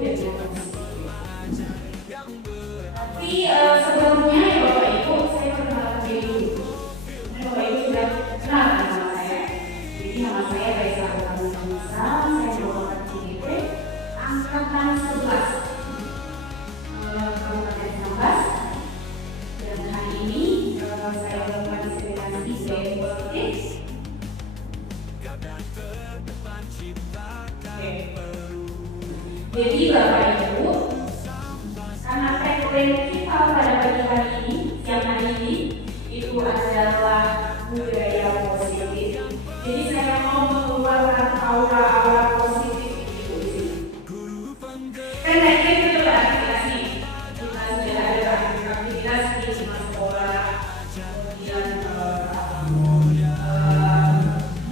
dan inovasi. Tapi sebelumnya ya Bapak Ibu, saya perkenalan diri dulu. Bapak Ibu sudah kenal nama saya. Jadi nama saya Raisa Alhamdulillah, saya merupakan CDP angkatan 11 Kabupaten Sambas. Dan hari ini saya melakukan diseminasi IPM positif. Jadi Bapak Ibu, karena tagline kita pada pagi hari ini, siang hari ini, itu adalah budaya positif. Jadi saya mau mengeluarkan aura-aura positif itu di sini. Kan tadi kita sudah aktivitas nih, kita sudah ada aktivitas di sekolah, kemudian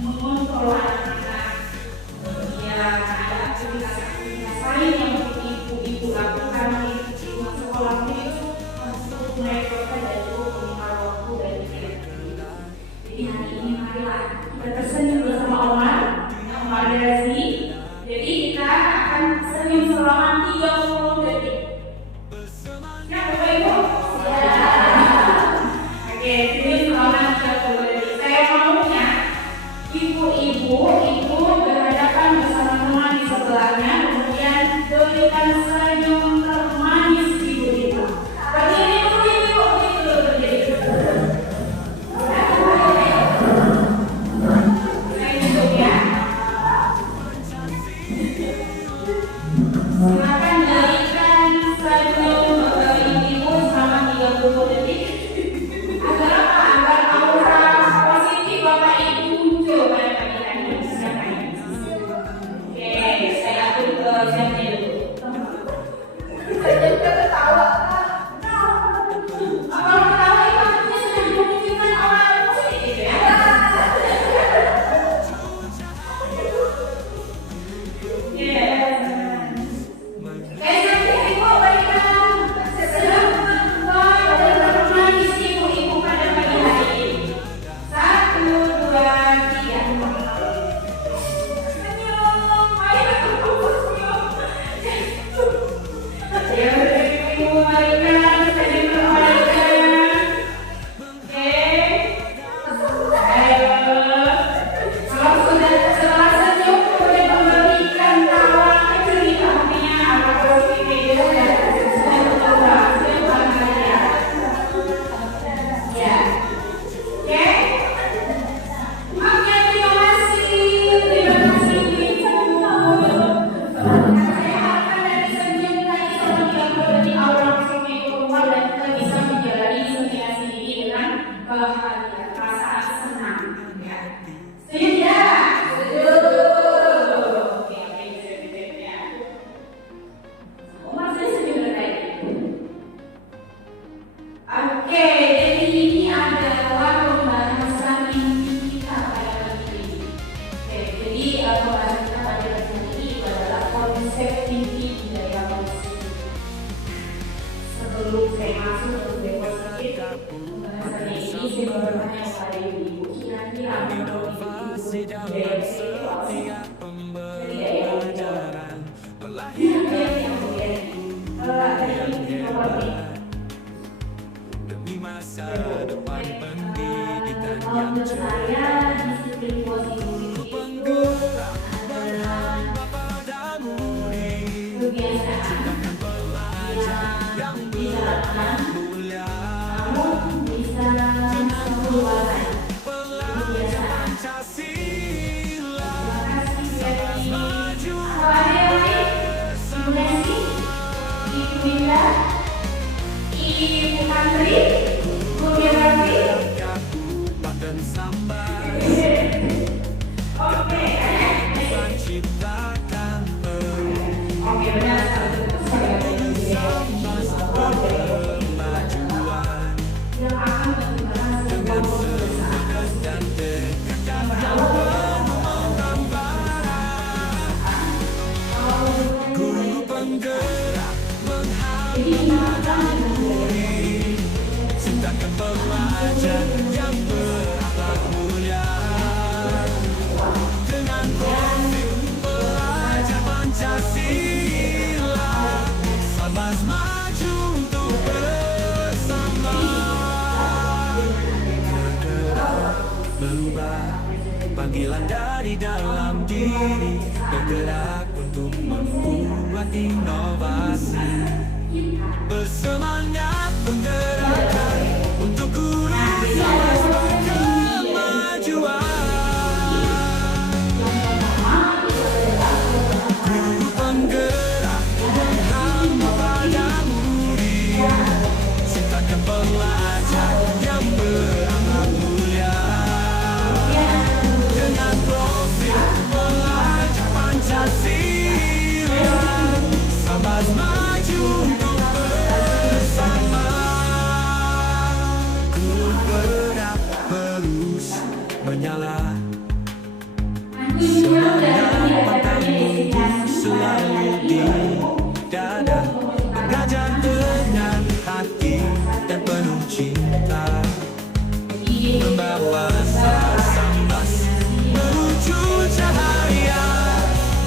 mengontrol anak-anak, kemudian ada aktivitas lain yang ibu-ibu lakukan di rumah sekolah itu untuk merekrutkan dan juga menimpa waktu dan pikiran. Jadi hari ini marilah kita tersenyum bersama Omar Desi. Jadi kita akan senyum selama 30 detik. Ya Bapak Ibu? Ya. Oke, senyum selama 30 detik. Saya maunya ibu-ibu itu berhadapan bersama teman di sebelahnya, kemudian berikan senyum termanis ibu kita. Berarti ini ibu gitu terjadi. Saya hitung ya. Silakan berikan senyum ibu selama 30 detik. Agar apa? Agar aura positif Bapak Ibu muncul pada pagi hari ini. Oke, saya atur ke jamnya dulu. Saya ketawa. Kalau ketawa itu artinya sudah memunculkan aura positif ya. Dengan prinsip belajar Pancasila. maju untuk bersama. Bergerak, berubah, panggilan dari dalam diri. Bergerak untuk membuat inovasi. Bersemangat menggerakkan untuk kurus kemajuan. Ku penggerak menghangat padamu, ciptakan pelajar yang beramal mulia. Dengan profil pelajar Pancasila, Sambas maju untuk bersama. Ku bergerak terus menyala, semangat pantangmu selalu di dada. Belajar dengan hati dan penuh cinta, membawa Sambas menuju cahaya.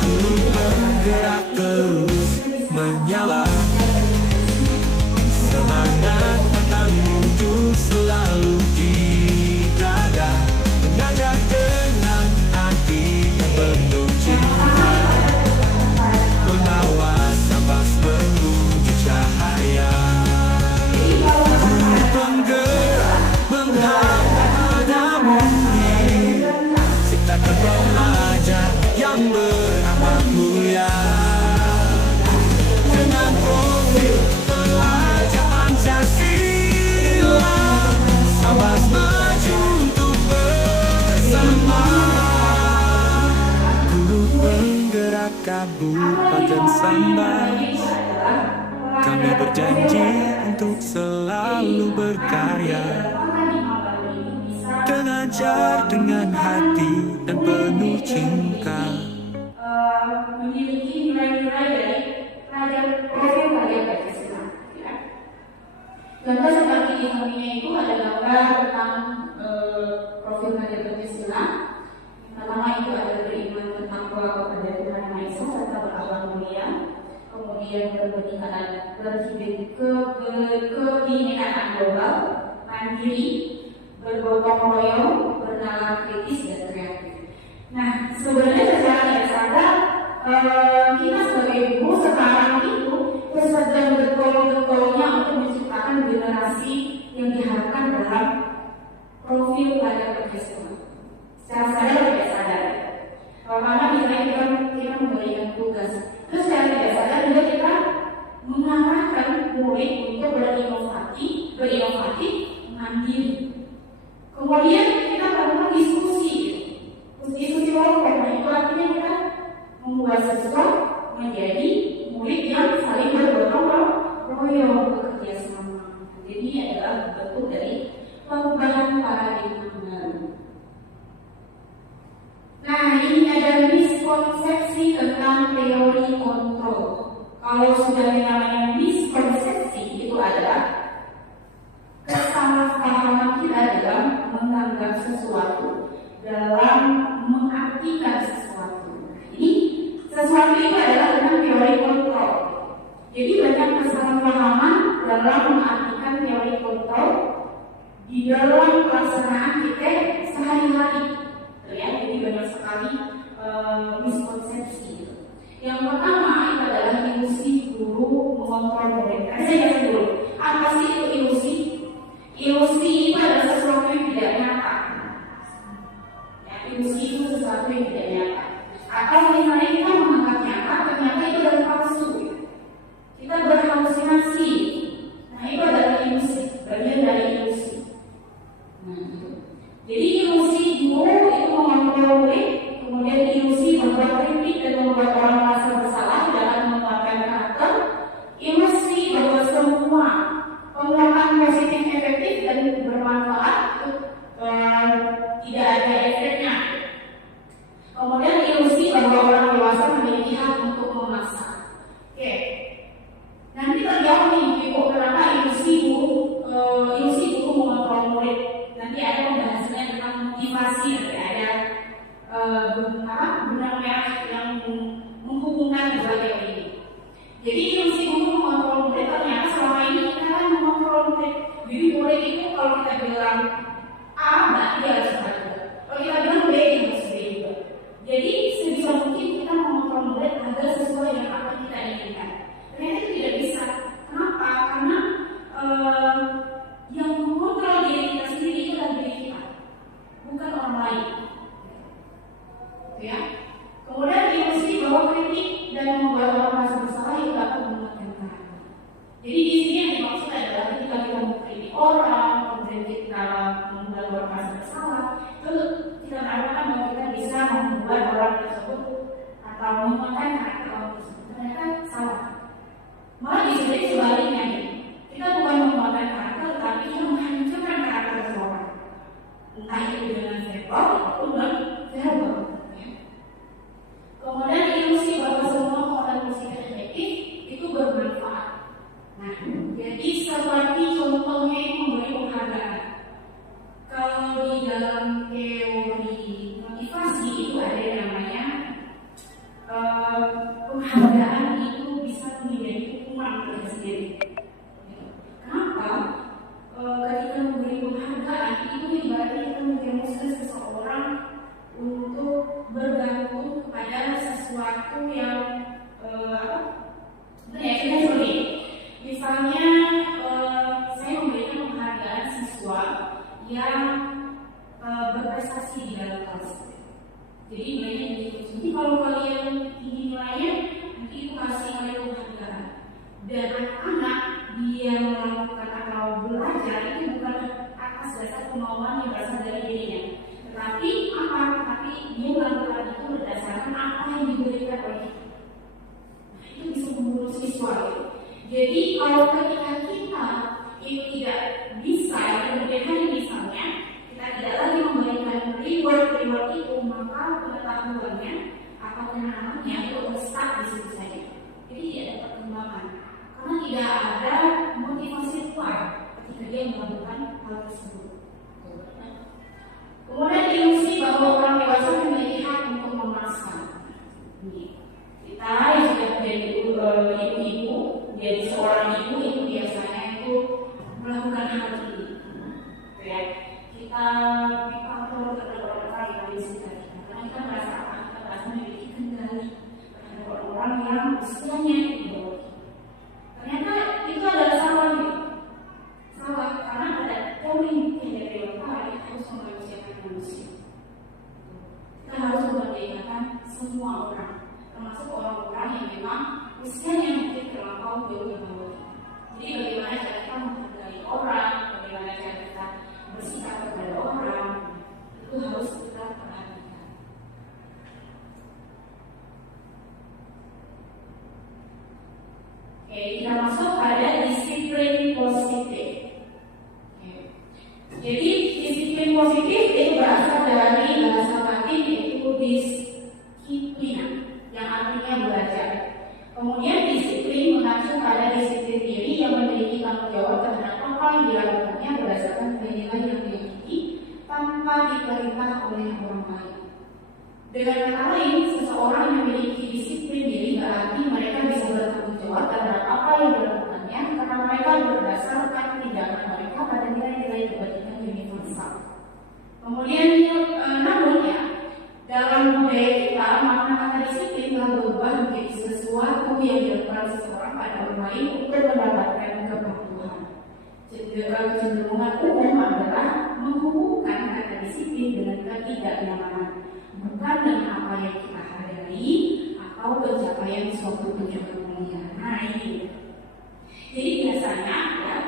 Ku bergerak terus menyala, semangat pantangmu selalu di dada. Belajar dengan hati yang penuh cinta, membawa Sambas menuju cahaya. Ku penggerak menghangat padamu, ciptakan pelajar yang beramal mulia. Dengan profil pelajar Pancasila, Sambas maju untuk bersama. Ku penggerak Kabupaten Sambas, kami berjanji untuk selalu berkarya, mengajar dengan hati dan penuh cinta. Memiliki nilai-nilai dari profil pelajar Pancasila. Contoh seperti di sampingnya itu ada gambar tentang profil pelajar Pancasila. Pertama itu ada beriman tentang bahwa kepada Tuhan Maha Esa serta berakhlak mulia. Kemudian kebinekaan global, mandiri, bergotong royong, bernalar kritis dan kreatif. Nah, sebenarnya secara tidak sadar kita sebagai guru sekarang itu sedang getol-getolnya untuk menciptakan generasi yang diharapkan dalam profil pelajar Pancasila. Secara sadar tidak sadar. Karena misalnya kita memberikan tugas, terus secara tidak sadar juga kita mengarahkan murid untuk berinovasi, mandiri. Kemudian kita melakukan diskusi kelompok. Nah, itu artinya kita membuat siswa menjadi murid yang saling bergotong royong, bekerja sama. Jadi ini adalah bentuk dari perubahan paradigma baru. Nah, ini ada miskonsepsi tentang teori kontrol. Kalau sudah namanya miskonsepsi, itu adalah kesalahpahaman kita dalam menganggap sesuatu, dalam mengartikan sesuatu. Ini sesuatu itu adalah dengan teori kontrol. Jadi banyak kesalahpahaman dalam mengartikan teori kontrol di dalam pelaksanaan kita sehari-hari. Ya, jadi banyak sekali miskonsepsi. Yang pertama itu adalah ilusi guru mengontrol murid. Saya jelasin dulu, apa sih itu ilusi? Ilusi itu adalah sesuatu yang tidak nyata. Ya, ilusi itu sesuatu yang tidak nyata. Atau misalnya kita menganggap nyata, ternyata itu adalah palsu. Kita berhalusinasi. Nah, itu adalah ilusi, bagian dari ilusi. Nah, itu. Jadi ilusi guru itu mengontrol murid, kemudian ilusi membuat kritik dan membuat orang merasa bersalah dalam menguatkan karakter. Ilusi bahwa semua penguatan positif efektif dan bermanfaat itu tidak ada efeknya. Kemudian ilusi bahwa orang dewasa memiliki hak untuk memaksa. Oke. Nanti terjawab nih, ibu kenapa ilusi guru mengontrol murid. Nanti ada pembahasannya tentang motivasi, ada benang merah yang menghubungkan dua teori ini. Jadi ilusi guru mengontrol murid bilang A, berarti dia harus A juga. Kalau kita bilang B, dia harus B juga. Jadi sebisa mungkin kita mengontrol murid agar sesuai dengan apa yang kita inginkan. Ternyata itu tidak bisa. Kenapa? Karena yang mengontrol diri kita sendiri itu adalah diri kita, bukan orang lain. Ya. Kemudian ilusi bahwa kritik dan membuat orang merasa bersalah itu dapat menguatkan karakter. Jadi di sini yang dimaksud adalah ketika kita mengkritik orang, kemudian kita membuat orang merasa bersalah, itu kita berharapkan bahwa kita bisa membuat orang tersebut atau menguatkan karakter orang tersebut. Ternyata salah. Malah di sini sebaliknya, kita bukan menguatkan karakter, tapi kita menghancurkan karakter seseorang. Entah itu dengan verbal ataupun non-verbal. Kemudian ilusi bahwa semua komunikasi efektif itu bermanfaat. Nah, jadi seperti contohnya itu memberi penghargaan. Kalau di dalam teori motivasi itu ada yang namanya penghargaan itu bisa menjadi hukuman bagi sendiri. Kenapa? Ketika memberi penghargaan itu ibaratnya kita mengemaskan seseorang untuk bergantung kepada sesuatu yang kita sulit. Misalnya saya memberikan penghargaan siswa yang berprestasi di dalam kelas. Jadi nilainya begitu. Jadi kalau kalian tinggi nilainya, nanti itu kasih kalian penghargaan. Dan anak-anak dia melakukan atau belajar itu bukan atas dasar kemauan yang berasal dari dirinya. Tetapi dia melakukan itu berdasarkan apa yang diberikan oleh kita. Nah, itu bisa membunuh siswa. Jadi kalau ketika kita itu tidak bisa, kemudian hari misalnya kita tidak lagi memberikan reward itu, maka pengetahuannya atau kenalannya itu stuck di situ saja. Jadi tidak ada perkembangan karena tidak ada motivasi kuat ketika dia melakukan hal tersebut. Kemudian ilusi bahwa orang dewasa memiliki hak untuk memaksa. Kita yang sudah menjadi ibu-ibu, jadi seorang ibu itu biasanya itu melakukan hal ini. Ya, kita perlu terlalu kali sekali. Karena kita merasa kita merasa memiliki kendali terhadap orang-orang yang usianya di bawah. Ternyata itu adalah salah. Salah karena ada teori yang dari luar harus memanusiakan manusia. Kita harus memerdekakan semua orang, termasuk orang-orang yang memang usianya mungkin terlampau jauh di bawah. Jadi bagaimana cara kita menghargai orang, bagaimana cara kita bersikap kepada orang, itu harus kita perhatikan. Oke, kita masuk pada disiplin positif. Jadi disiplin positif itu berasal dari bahasa Latin yaitu disiplina yang artinya belajar. Kemudian disiplin mengacu pada disiplin diri yang memiliki tanggung jawab terhadap apa yang dilakukannya berdasarkan nilai yang dimiliki tanpa diperintah oleh orang lain. Dengan kata lain, seseorang yang memiliki disiplin diri berarti mereka bisa bertanggung jawab terhadap apa yang dilakukannya karena mereka berdasarkan tindakan mereka pada nilai-nilai kebajikan universal. Kemudian namun ya, dalam budaya kita makna kata disiplin telah berubah menjadi sesuatu yang dilakukan seseorang pada orang lain untuk mendapatkan kepatuhan. Kecenderungan umum adalah menghubungkan kata disiplin dengan ketidaknyamanan, bukan dengan apa yang kita hadari atau pencapaian suatu tujuan mulia. Nah ini. Jadi biasanya ya,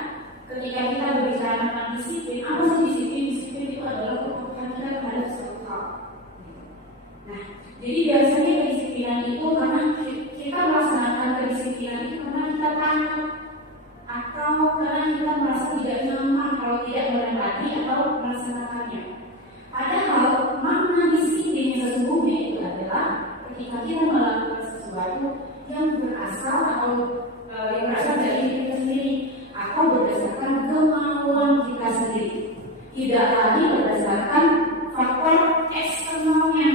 ketika kita berbicara tentang disiplin, apa sih disiplin? Disiplin itu adalah kepatuhan kita terhadap suatu hal. Nah, jadi biasanya kedisiplinan itu karena kita melaksanakan kedisiplinan itu karena kita takut atau karena kita merasa tidak nyaman kalau tidak menepati atau melaksanakannya. Padahal makna disiplin yang sesungguhnya itu adalah ketika kita melakukan sesuatu yang berasal atau yang berasal dari diri kita sendiri atau berdasarkan kemauan kita sendiri, tidak lagi berdasarkan faktor eksternalnya,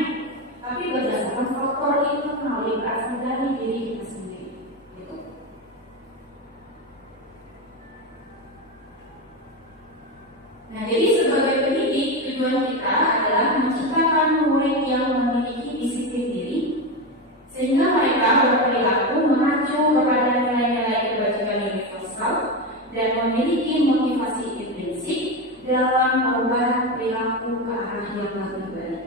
tapi berdasarkan faktor internal yang berasal dari diri kita sendiri. Gitu. Nah, jadi memiliki motivasi intrinsik dalam merubah perilaku ke arah yang lebih baik.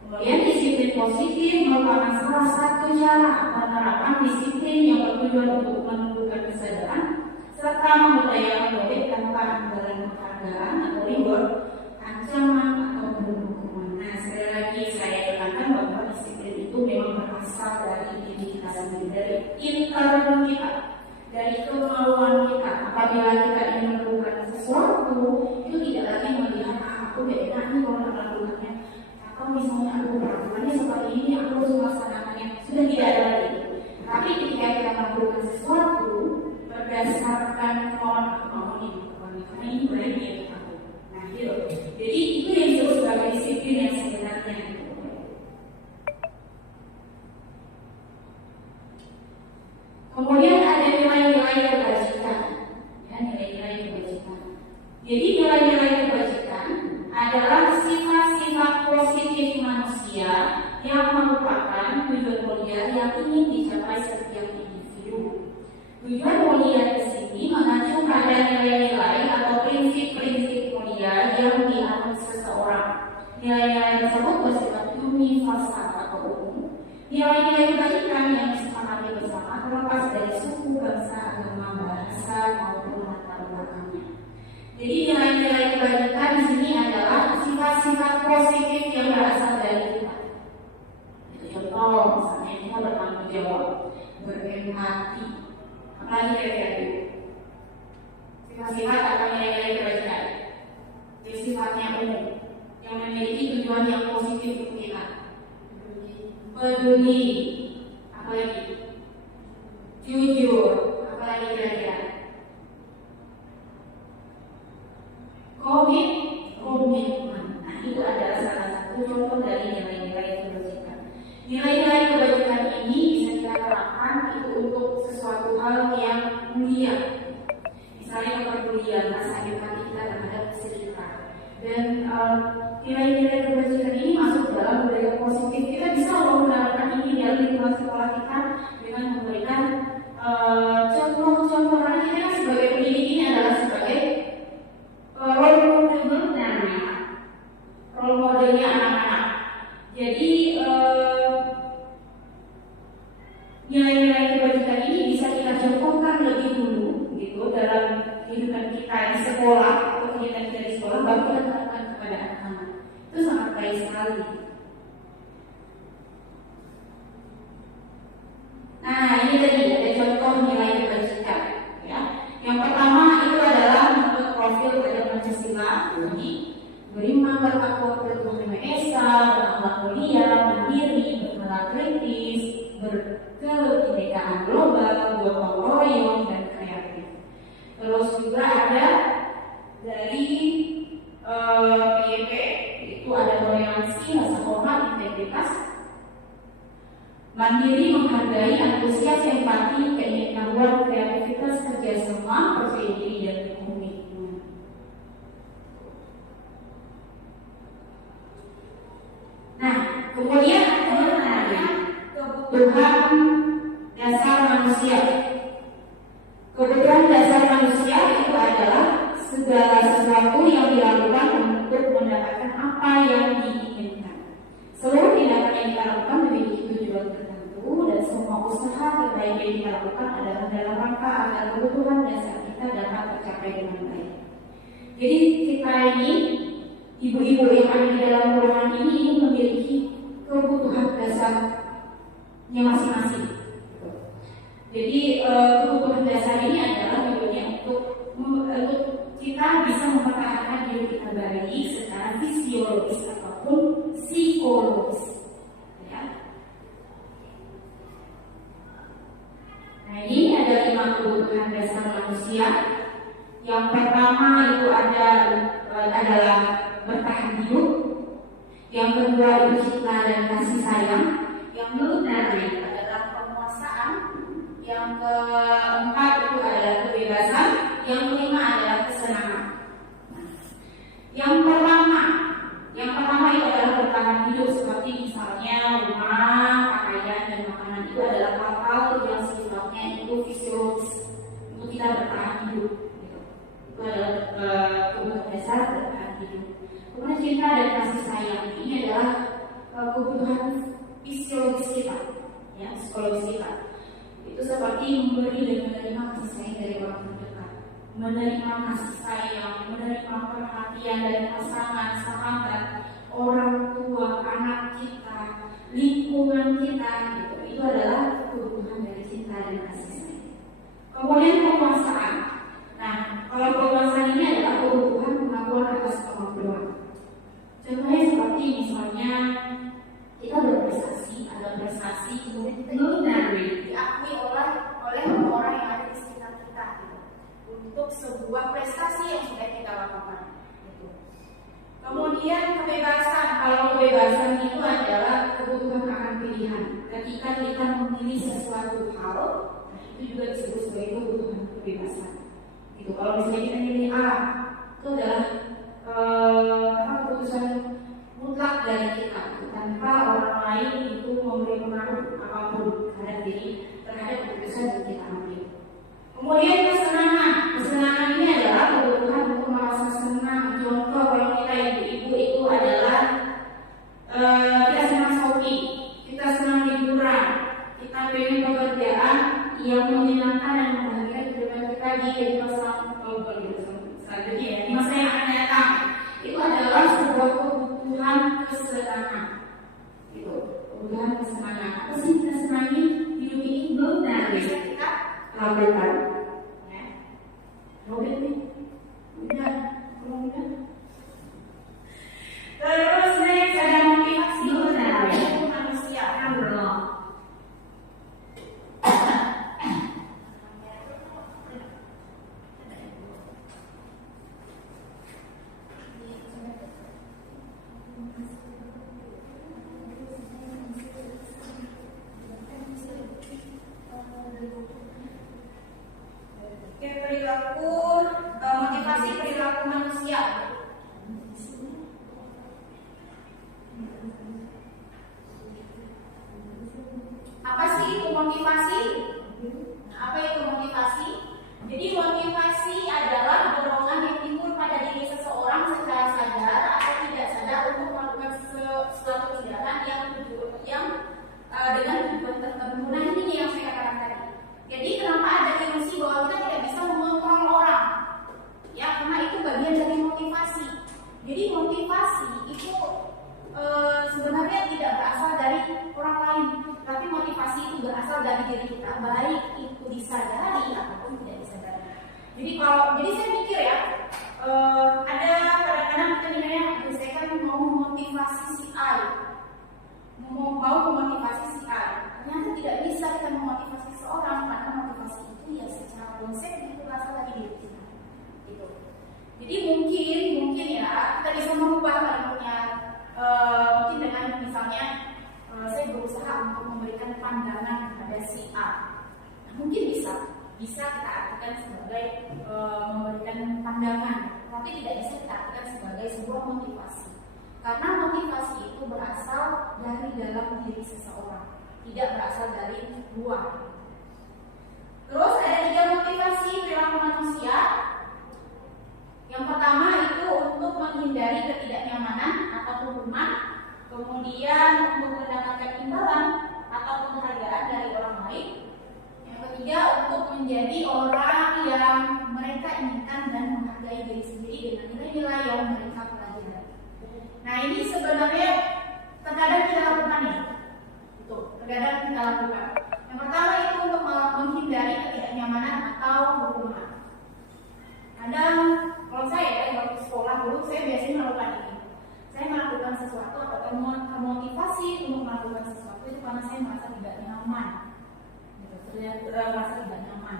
Kemudian disiplin positif merupakan salah satu cara menerapkan disiplin yang bertujuan untuk menumbuhkan kesadaran serta memberdayakan murid tanpa anggaran penghargaan atau reward, ancaman atau hukuman. Nah, sekali lagi saya tekankan bahwa disiplin itu memang berasal dari diri kita sendiri, dari inner kita, dari kemauan kita. Apabila kita ingin melakukan sesuatu, itu tidak lagi melihat aku beda nih kalau melakukannya, atau misalnya aku melakukannya seperti ini, aku harus melaksanakannya. Sudah tidak ada lagi. Tapi ketika kita melakukan sesuatu berdasarkan kemauan ini, karena ini baik ya aku. Nah, gitu. Jadi itu yang disebut sebagai disiplin yang sebenarnya. Kemudian ada nilai-nilai kebajikan, ya, nilai-nilai kebajikan. Jadi nilai-nilai kebajikan adalah sifat-sifat positif manusia yang merupakan tujuan mulia yang ingin dicapai setiap individu. Tujuan mulia di sini mengacu pada nilai-nilai atau prinsip-prinsip mulia yang dianut seseorang. Nilai-nilai tersebut bersifat universal atau umum. Nilai-nilai kebajikan yang disepakati bersama terlepas dari suku, bangsa, agama, bahasa maupun latar belakangnya. Jadi nilai-nilai kebajikan di sini adalah sifat-sifat positif yang berasal dari kita. Contoh, misalnya kita bertanggung jawab, berempati, apalagi kira-kira sifat-sifat atau nilai-nilai kebajikan. Jadi sifatnya umum, yang memiliki tujuan yang positif untuk kita. Peduli, apalagi jujur, apalagi kira-kira komitmen. Nah, itu adalah salah satu contoh dari nilai-nilai kebajikan. Nilai-nilai kebajikan ini bisa kita terapkan itu untuk sesuatu hal yang mulia. Misalnya kepedulian, rasa empati kita terhadap sekitar. Dan nilai-nilai kebajikan ini masuk dalam budaya positif. Kita bisa menggunakan ini dalam lingkungan sekolah kita dengan memberikan contoh-contoh. Karena kita sebagai pendidik ini adalah sebagai role modelnya anak-anak. Jadi nilai-nilai kebajikan ini bisa kita contohkan lebih dulu gitu dalam kehidupan kita di sekolah atau kegiatan kita di sekolah, baru kita terapkan kepada anak-anak. Itu sangat baik sekali. Nah, ini tadi ada contoh nilai kebajikan, ya. Yang pertama itu adalah menurut profil pada Pancasila, ini beriman, bertakwa kepada Tuhan Yang Maha Esa, berakhlak mulia, mandiri, bernalar kritis, berkebinekaan global, gotong royong dan kreatif. Terus juga ada dari PYP, itu ada toleransi, rasa hormat, integritas, mandiri, menghargai, antusias, empati, keinginan, kreativitas, kerjasama, percaya diri dan komitmen. Nah, kemudian ada kebutuhan dasar manusia. Kebutuhan dasar manusia itu adalah segala sesuatu yang dilakukan untuk mendapatkan apa yang diinginkan. Seluruh tindakan yang kita lakukan memiliki tujuan tertentu dan semua usaha terbaik yang kita lakukan adalah dalam rangka agar kebutuhan dasar kita dapat tercapai dengan baik. Jadi kita ini, ibu-ibu yang ada di dalam ruangan ini memiliki kebutuhan dasarnya masing-masing. Jadi kebutuhan dasar ini adalah tujuannya untuk kita bisa mempertahankan diri kita baik secara fisiologis ataupun psikologis. Ya. Nah, ini ada 5 kebutuhan dasar manusia. Yang pertama itu adalah bertahan hidup. Yang kedua itu cinta dan kasih sayang. Yang kedua adalah penguasaan. Yang keempat itu adalah kebebasan. Yang kelima adalah kesenangan. Yang pertama itu adalah bertahan hidup, seperti misalnya rumah, pakaian dan makanan. Itu adalah hal-hal yang sifatnya itu fisiologis untuk kita bertahan hidup. itu adalah kebutuhan dasar bertahan hidup. Kemudian cinta dan kasih sayang ini adalah kebutuhan fisiologis kita, ya, psikologis kita. Itu seperti memberi dan menerima kasih sayang dari orang terdekat, menerima kasih sayang, menerima perhatian dari pasangan, sahabat, orang tua, anak kita, lingkungan kita, gitu. Itu adalah kebutuhan dari cinta dan kasih sayang. Kemudian penguasaan. Nah, kalau penguasaan ini adalah kebutuhan pengakuan atas kemampuan. Contohnya seperti misalnya kita berprestasi, ada prestasi, kemudian kita diakui oleh orang-orang yang ada di sekitar kita, gitu, untuk sebuah prestasi yang sudah kita lakukan. Gitu. Kemudian kebebasan. Kalau kebebasan itu adalah kebutuhan akan pilihan. Ketika kita memilih sesuatu hal, itu juga disebut sebagai kebutuhan kebebasan. Gitu. Kalau misalnya kita pilih A, itu adalah keputusan mutlak dari kita, tanpa orang lain itu memberi pengaruh apapun terhadap keputusan yang kita ambil. Kemudian kesenangan ini adalah kebutuhan untuk merasa senang. Contoh kalau kita ibu-ibu itu adalah kita senang shopping, kita senang liburan, kita pengen pekerjaan yang menyenangkan dan membahagiakan kehidupan kita di selanjutnya, ya, di masa yang akan datang. Itu adalah sebuah kebutuhan kesenangan. Itu kebutuhan kesenangan. Apa sih kita senangi hidup ini? Dan bisa kita lakukan. Ya. Robin nih, udah. Terus next ada motivasi untuk manusia. Motivasi perilaku manusia. Apa sih itu motivasi? Apa itu motivasi? Jadi motivasi adalah dorongan yang timbul pada diri seseorang secara sadar atau tidak sadar untuk melakukan suatu tindakan yang dengan tujuan tertentu. Nah, ini yang saya katakan tadi. Jadi kenapa ada ilusi bahwa kita tidak bisa mengontrol orang? Ya, karena itu bagian dari motivasi. Jadi motivasi itu sebenarnya tidak berasal dari orang lain, tapi motivasi itu berasal dari diri kita, baik itu disadari ataupun tidak disadari. Jadi saya mikir ya, ada kadang-kadang kita mikirnya, saya kan mau memotivasi si A, mau memotivasi si A. Ternyata tidak bisa kita memotivasi seorang, karena motivasi itu ya secara konsep itu berasal dari diri kita. Gitu. Jadi mungkin ya kita bisa merubah kalimatnya. Mungkin dengan misalnya saya berusaha untuk memberikan pandangan kepada si A. Nah, mungkin bisa kita artikan sebagai memberikan pandangan, tapi tidak bisa kita artikan sebagai sebuah motivasi. Karena motivasi itu berasal dari dalam diri seseorang, tidak berasal dari luar. Terus ada 3 motivasi perilaku manusia. Yang pertama itu untuk menghindari ketidaknyamanan atau hukuman, kemudian untuk mendapatkan imbalan atau penghargaan dari orang lain. Yang ketiga untuk menjadi orang yang mereka inginkan dan menghargai diri sendiri dengan nilai-nilai yang mereka pelajari. Nah, ini sebenarnya terkadang kita lakukan ya. Itu terkadang kita lakukan. Yang pertama itu untuk menghindari ketidaknyamanan atau hukuman. Kadang kalau saya waktu sekolah dulu saya biasanya melakukan ini. Saya melakukan sesuatu atau termotivasi untuk melakukan sesuatu itu karena saya merasa tidak nyaman. Merasa tidak nyaman.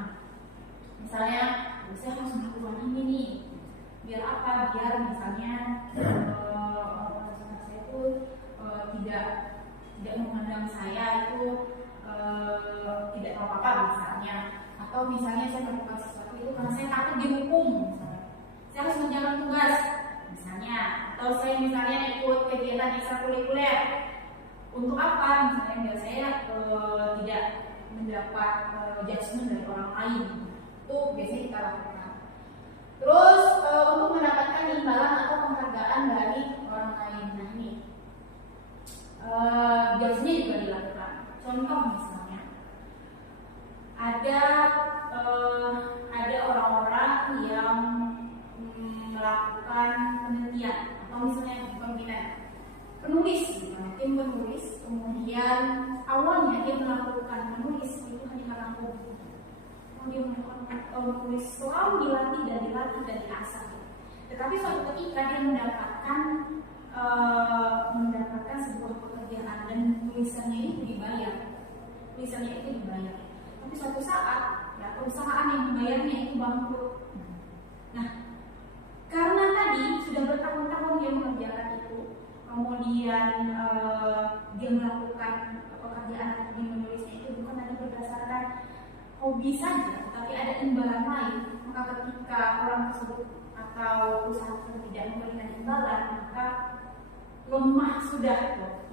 Misalnya, saya harus melakukan ini nih. Biar apa? Biar misalnya saya itu tidak memandang saya itu tidak apa-apa misalnya. Atau misalnya saya melakukan sesuatu itu karena saya takut dihukum misalnya. Saya harus menjalankan tugas misalnya, atau saya misalnya ikut kegiatan ekstrakurikuler. Untuk apa? Misalnya biar saya tidak mendapat judgement dari orang lain. Itu biasanya kita lakukan. Terus untuk mendapatkan imbalan atau penghargaan dari orang lain. Nah ini biasanya juga dilakukan. Contoh misalnya ada orang-orang yang melakukan penelitian atau misalnya penulis, tim penulis, kemudian awalnya dia melakukan menulis itu hanya karena hobi. Dia menulis selalu dilatih dan diasah. Tetapi suatu ketika dia mendapatkan sebuah pekerjaan dan tulisannya itu dibayar. Tapi suatu saat ya, perusahaan yang membayarnya itu bangkrut. Nah, karena tadi sudah bertahun-tahun dia mengerjakan itu, kemudian dia melakukan pekerjaan atau dia menulisnya itu bukan hanya berdasarkan hobi saja, tetapi ada imbalan lain. Maka ketika orang tersebut atau perusahaan tersebut tidak memberikan imbalan, maka lemah sudah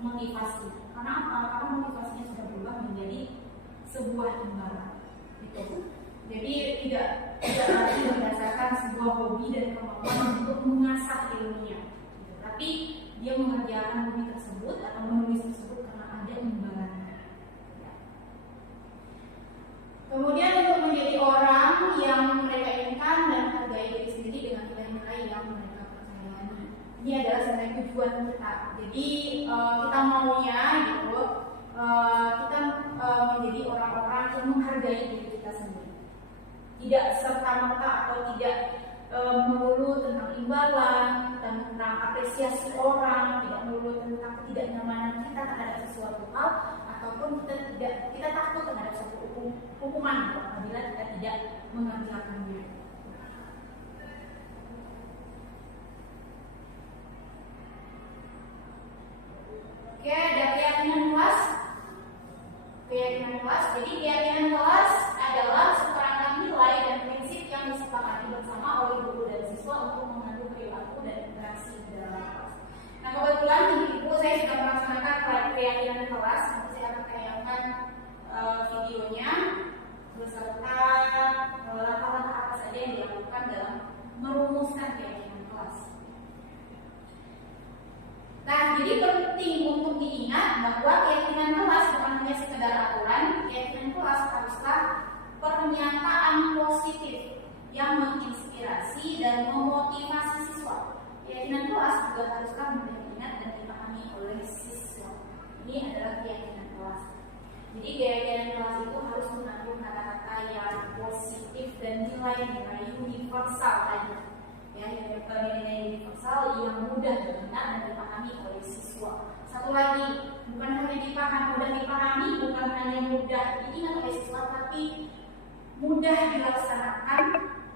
motivasi. Karena apa? Karena motivasinya sudah berubah menjadi sebuah imbalan. Gitu. Jadi tidak lagi berdasarkan sebuah hobi dan kemampuan untuk mengasah ilmunya. Gitu. Tapi dia mengerjakan hobi tersebut atau menulis tersebut karena ada imbalannya. Kemudian untuk menjadi orang yang mereka inginkan dan hargai diri sendiri dengan nilai-nilai yang mereka percayai. Ini adalah sebenarnya tujuan kita. Jadi kita maunya gitu, kita menjadi orang-orang yang menghargai diri kita sendiri. Tidak serta-merta atau tidak melulu tentang imbalan, tentang apresiasi orang, tidak melulu tentang ketidaknyamanan kita terhadap sesuatu hal, ataupun kita takut terhadap suatu hukuman apabila kita tidak mengerjakannya. Oke, ada keyakinan kelas. Jadi keyakinan kelas adalah seperangkat nilai dan prinsip yang disepakati bersama oleh guru dan siswa untuk mengatur perilaku dan interaksi di dalam kelas. Nah, kebetulan di buku saya sudah melaksanakan keyakinan kelas. Nanti saya akan tayangkan videonya beserta langkah-langkah apa saja yang dilakukan dalam merumuskan keyakinan kelas. Nah, jadi penting untuk diingat bahwa keyakinan kelas bukan hanya sekedar aturan. Keyakinan kelas haruslah pernyataan positif yang menginspirasi dan memotivasi siswa. Keyakinan kelas juga haruslah mudah diingat dan dipahami oleh siswa. Ini adalah keyakinan kelas. Jadi keyakinan kelas itu harus mengandung kata-kata yang positif dan nilai-nilai universal tadi. Ya, nilai-nilai universal yang mudah diingat dan dipahami oleh siswa. Satu lagi, bukan hanya mudah dipahami, bukan hanya mudah diingat oleh siswa, tapi mudah dilaksanakan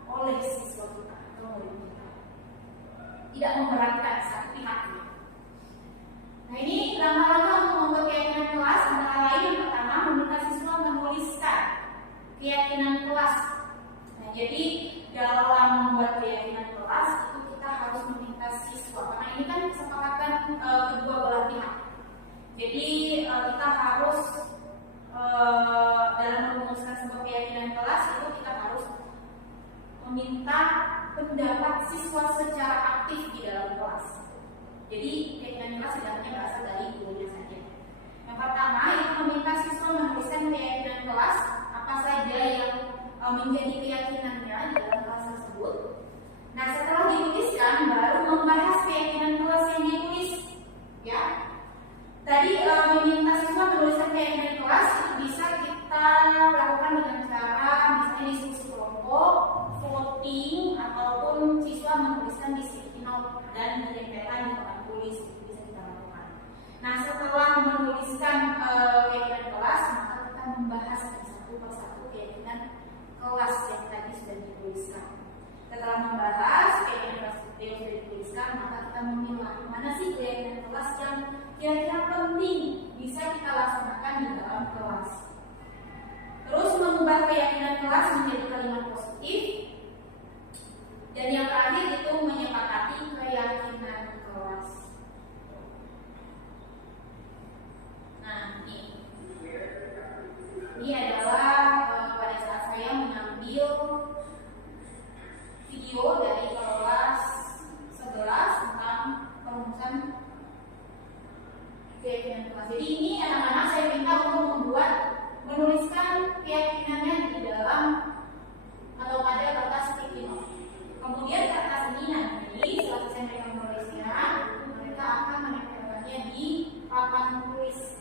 oleh siswa kita atau murid kita. Tidak memberatkan satu pihak. Nah, ini langkah-langkah untuk membuat keyakinan kelas antara lain yang pertama meminta siswa menuliskan keyakinan kelas. Nah, jadi dalam membuat keyakinan kelas itu kita harus meminta siswa karena ini kan kesepakatan kedua belah pihak. Jadi kita harus dalam merumuskan sebuah keyakinan kelas itu kita harus meminta pendapat siswa secara aktif di dalam kelas. Jadi keyakinan kelas tidak hanya berasal dari gurunya saja. Yang pertama itu meminta siswa menuliskan keyakinan kelas apa saja yang menjadi keyakinannya dalam kelas tersebut. Nah, setelah dituliskan baru membahas keyakinan kelas yang ditulis. Ya, tadi meminta siswa menuliskan keyakinan kelas itu bisa kita lakukan dengan cara misalnya diskusi kelompok, voting, ataupun siswa menuliskan di sticky note dan menempelkan di papan tulis itu bisa kita lakukan. Nah, setelah menuliskan keyakinan kelas maka kita membahas satu persatu keyakinan kelas yang tadi sudah dituliskan. Setelah membahas keyakinan kelas yang sudah dituliskan, maka kita memilah mana sih keyakinan kelas yang kira-kira penting bisa kita laksanakan di dalam kelas. Terus mengubah keyakinan kelas menjadi kalimat positif. Dan yang terakhir itu menyepakati keyakinan kelas. Nah, ini adalah pada saat saya mengambil video video dari kelas 11 tentang perumusan keyakinan kelas. Jadi ini anak-anak saya minta untuk menuliskan keyakinannya di dalam atau pada kertas sticky note. Kemudian kertas ini nanti setelah selesai mereka menulisnya, mereka akan menempelkannya di papan tulis.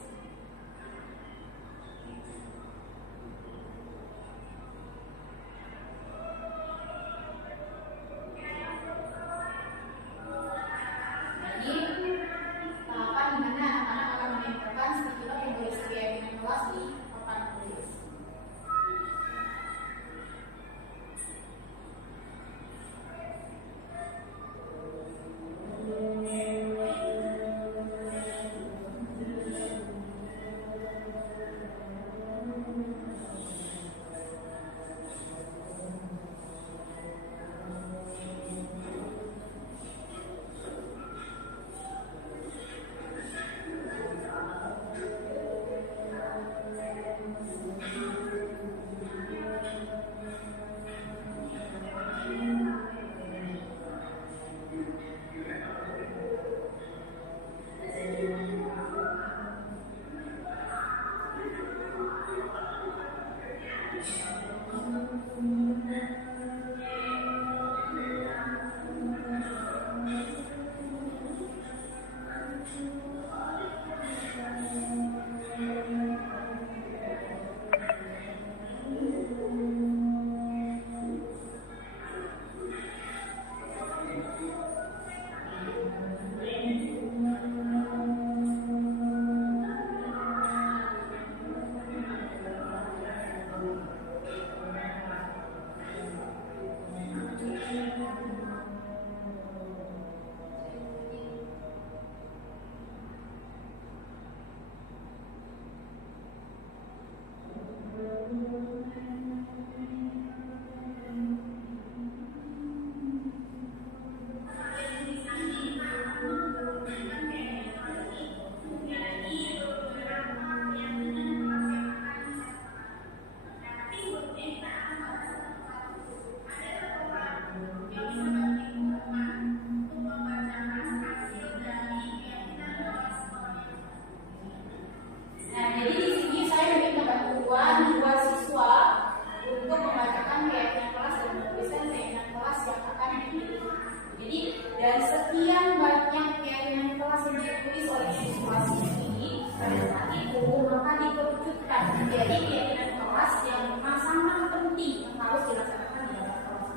Dan sekian banyak keyakinan kelas yang ditulis oleh siswa ini pada saat itu, maka dikerucutkan menjadi keyakinan kelas yang sangat penting yang harus dilaksanakan di dalam kelas.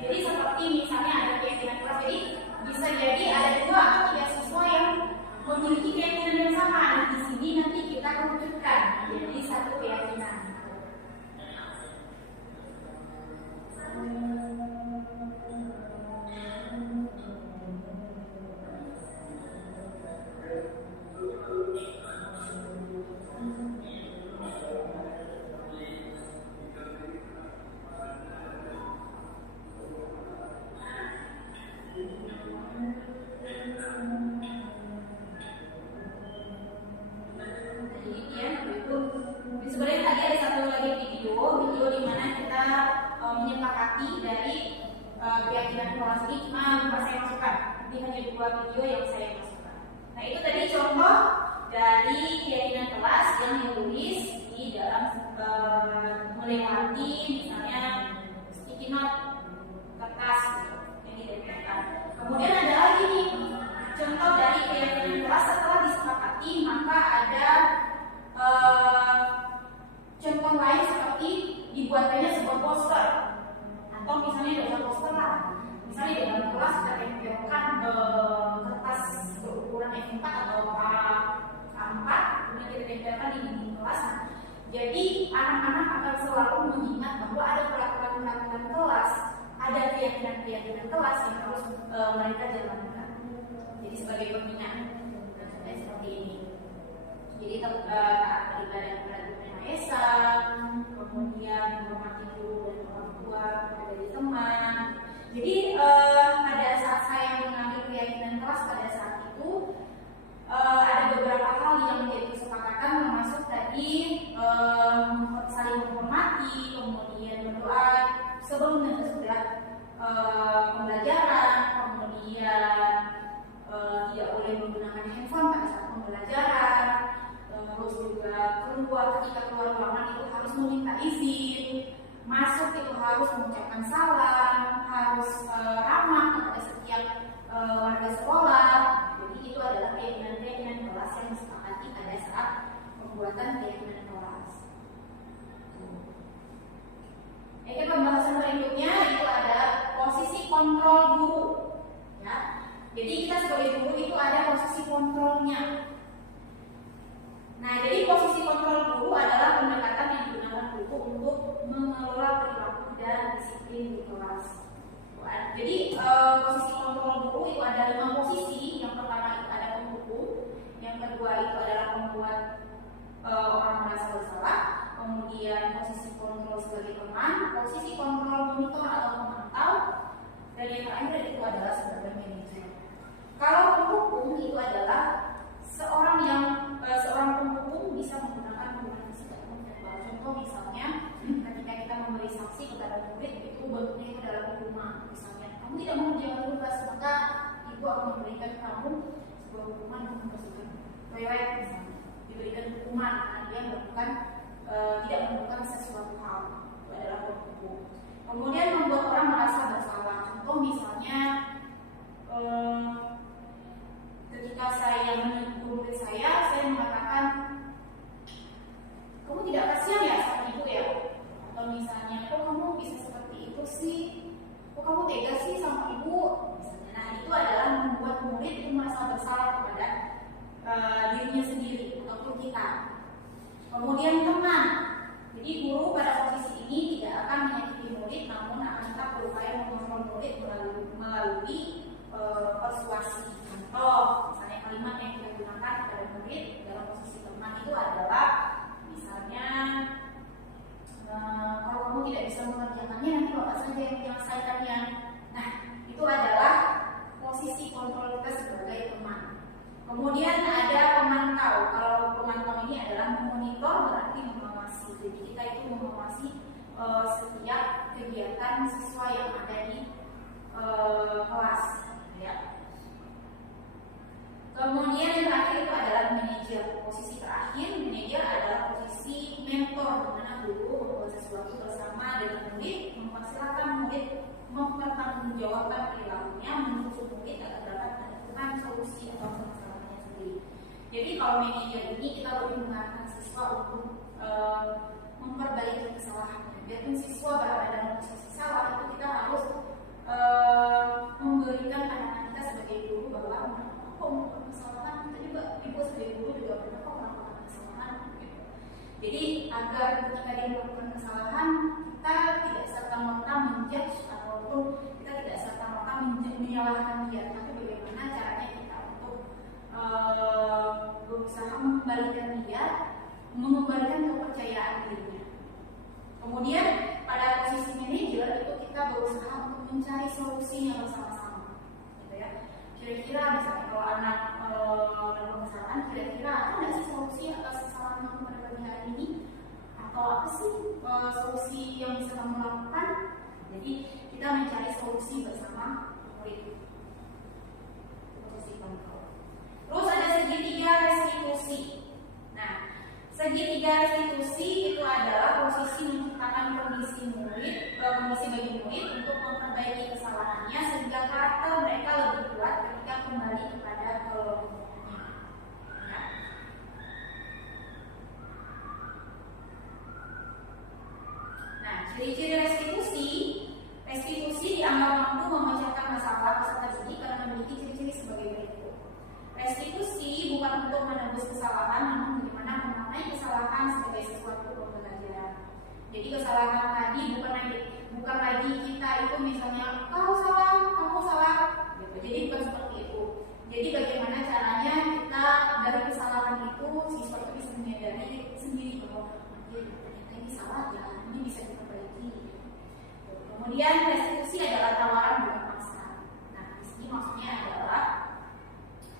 Jadi seperti misalnya ada keyakinan kelas, jadi bisa jadi ada 2 atau 3 siswa yang memiliki keyakinan yang sama. Nah, di sini nanti kita kerucutkan menjadi satu keyakinan. Sebenarnya tadi ada satu lagi video di mana kita menyepakati dari keyakinan kelas ini, cuma lupa saya masukkan. Ini hanya 2 video yang saya masukkan. Nah, itu tadi contoh dari keyakinan kelas yang ditulis di dalam melewati misalnya sticky note kertas yang ditempelkan. Kemudian ada lagi nih contoh dari keyakinan kelas setelah disepakati, maka ada contoh lain seperti dibuatnya sebuah poster, atau misalnya dalam poster lah, misalnya di dalam kelas kita tempelkan kertas berukuran A4 atau A4, kemudian kita tempelkan di dinding kelas. Jadi anak-anak akan selalu mengingat bahwa ada peraturan-peraturan kelas, ada keyakinan-keyakinan kelas yang harus mereka jalankan. Jadi sebagai pengingat, contohnya seperti ini. Jadi taat beribadah kepada Tuhan Yang Maha Esa, kemudian menghormati guru dan orang tua, dari teman. Jadi pada saat saya mengambil keyakinan kelas pada saat itu ada beberapa hal yang menjadi kesepakatan, termasuk tadi saling menghormati, kemudian berdoa sebelum dan sesudah kedua itu adalah membuat orang merasa bersalah. Kemudian posisi kontrol sebagai teman, posisi kontrol monitor atau pemantau, dan yang terakhir itu adalah sebagai manajer. Kalau pendukung itu adalah seorang pendukung bisa menggunakan hubungan fisik atau verbal. Contoh misalnya ketika kita memberi sanksi kepada murid itu bentuknya itu adalah hukuman. Misalnya kamu tidak mengerjakan tugas, maka ibu akan memberikan kamu sebuah hukuman untuk membersihkan toilet misalnya. Diberikan hukuman karena dia melakukan tidak melakukan sesuatu hal, itu adalah pendukung. Kemudian membuat orang merasa bersalah. Contoh misalnya ketika saya menegur murid saya mengatakan kamu tidak kasihan ya sama ibu ya, atau misalnya kok kamu bisa seperti itu sih, kok kamu tega sih sama ibu misalnya. Nah itu adalah membuat murid itu merasa bersalah kepada dirinya sendiri ataupun kita. Kemudian teman, jadi guru pada posisi ini tidak akan menyakiti murid, namun akan tetap berupaya mengontrol murid melalui persuasi. Contoh, misalnya kalimat yang kita gunakan kepada murid dalam posisi teman itu adalah misalnya kalau kamu tidak bisa mengerjakannya nanti bapak saja yang menyelesaikannya. Nah, itu adalah posisi kontrol kita sebagai teman. Kemudian ada pemantau. Kalau pemantau ini adalah memonitor, berarti mengawasi. Jadi kita itu mengawasi setiap kegiatan siswa yang ada di kelas, ya. Kemudian yang terakhir itu adalah manajer. Posisi terakhir manajer adalah posisi mentor, di mana guru membuat sesuatu bersama dengan murid, mempersilahkan murid mempertanggungjawabkan perilakunya, menuntut murid agar dapat menemukan solusi atau masalahnya sendiri. Jadi kalau manajer ini kita lebih mengarahkan siswa untuk memperbaiki kesalahannya. Biarpun siswa berada dalam posisi salah, itu kita harus memberikan pandangan kita sebagai guru bahwa kok melakukan kesalahan, tadi ibu sebagai guru juga pernah kok melakukan kesalahan gitu. Jadi agar ketika dia melakukan kesalahan kita tidak serta-merta menjudge ataupun kita tidak serta-merta menyalahkan dia, tapi bagaimana caranya kita untuk berusaha mengembalikan kepercayaan dirinya. Kemudian pada posisi manajer itu kita berusaha untuk mencari solusinya bersama-sama, gitu ya. Kira-kira misalnya kalau anak dalam kesalahan, kira-kira ada nggak sih solusi atas kesalahan kamu pada pagi hari ini? Atau apa sih solusi yang bisa kamu lakukan? Jadi kita mencari solusi bersama murid. Posisi kontrol. Terus ada segitiga restitusi. Nah, segitiga restitusi itu adalah posisi menciptakan kondisi bagi murid untuk memperbaiki kesalahannya sehingga karakter mereka lebih kuat ketika kembali kepada kelompoknya. Ya. Nah, ciri-ciri restitusi dianggap mampu memecahkan masalah peserta didik karena memiliki ciri-ciri sebagai berikut. Restitusi bukan untuk menebus kesalahan, namun bagaimana memaknai kesalahan sebagai sesuatu pembelajaran. Jadi kesalahan tadi bukan lagi kita itu misalnya kau salah, kamu salah, gitu. Jadi bukan seperti itu. Jadi bagaimana caranya kita dari kesalahan itu siswa itu bisa menyadari sendiri bahwa ternyata ini salah ya, ini bisa diperbaiki. Kemudian restitusi adalah tawaran bukan paksa. Nah, di sini maksudnya adalah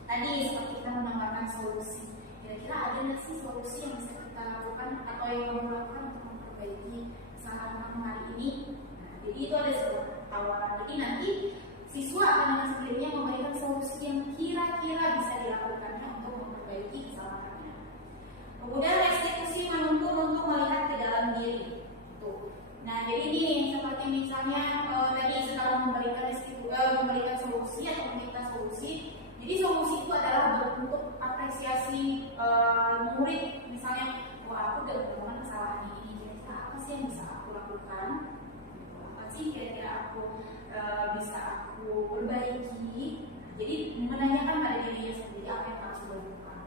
tadi seperti kita menawarkan solusi. Kira-kira ada nggak sih solusi yang bisa kita lakukan atau yang kamu lakukan untuk memperbaiki kesalahan kamu hari ini? Nah, jadi itu ada sebuah tawaran. Jadi nanti siswa akan dengan sendirinya memberikan solusi yang kira-kira bisa dilakukannya untuk memperbaiki kesalahannya. Kemudian restitusi menuntut untuk melihat ke dalam diri. Tuh. Nah, jadi ini seperti misalnya tadi setelah memberikan solusi atau meminta solusi. Jadi solusi itu adalah bentuk apresiasi murid, misalnya, wah aku udah menemukan kesalahan ini, kira-kira apa sih yang bisa aku lakukan? Apa sih kira-kira bisa aku perbaiki? Jadi menanyakan pada dirinya sendiri apa yang harus dilakukan.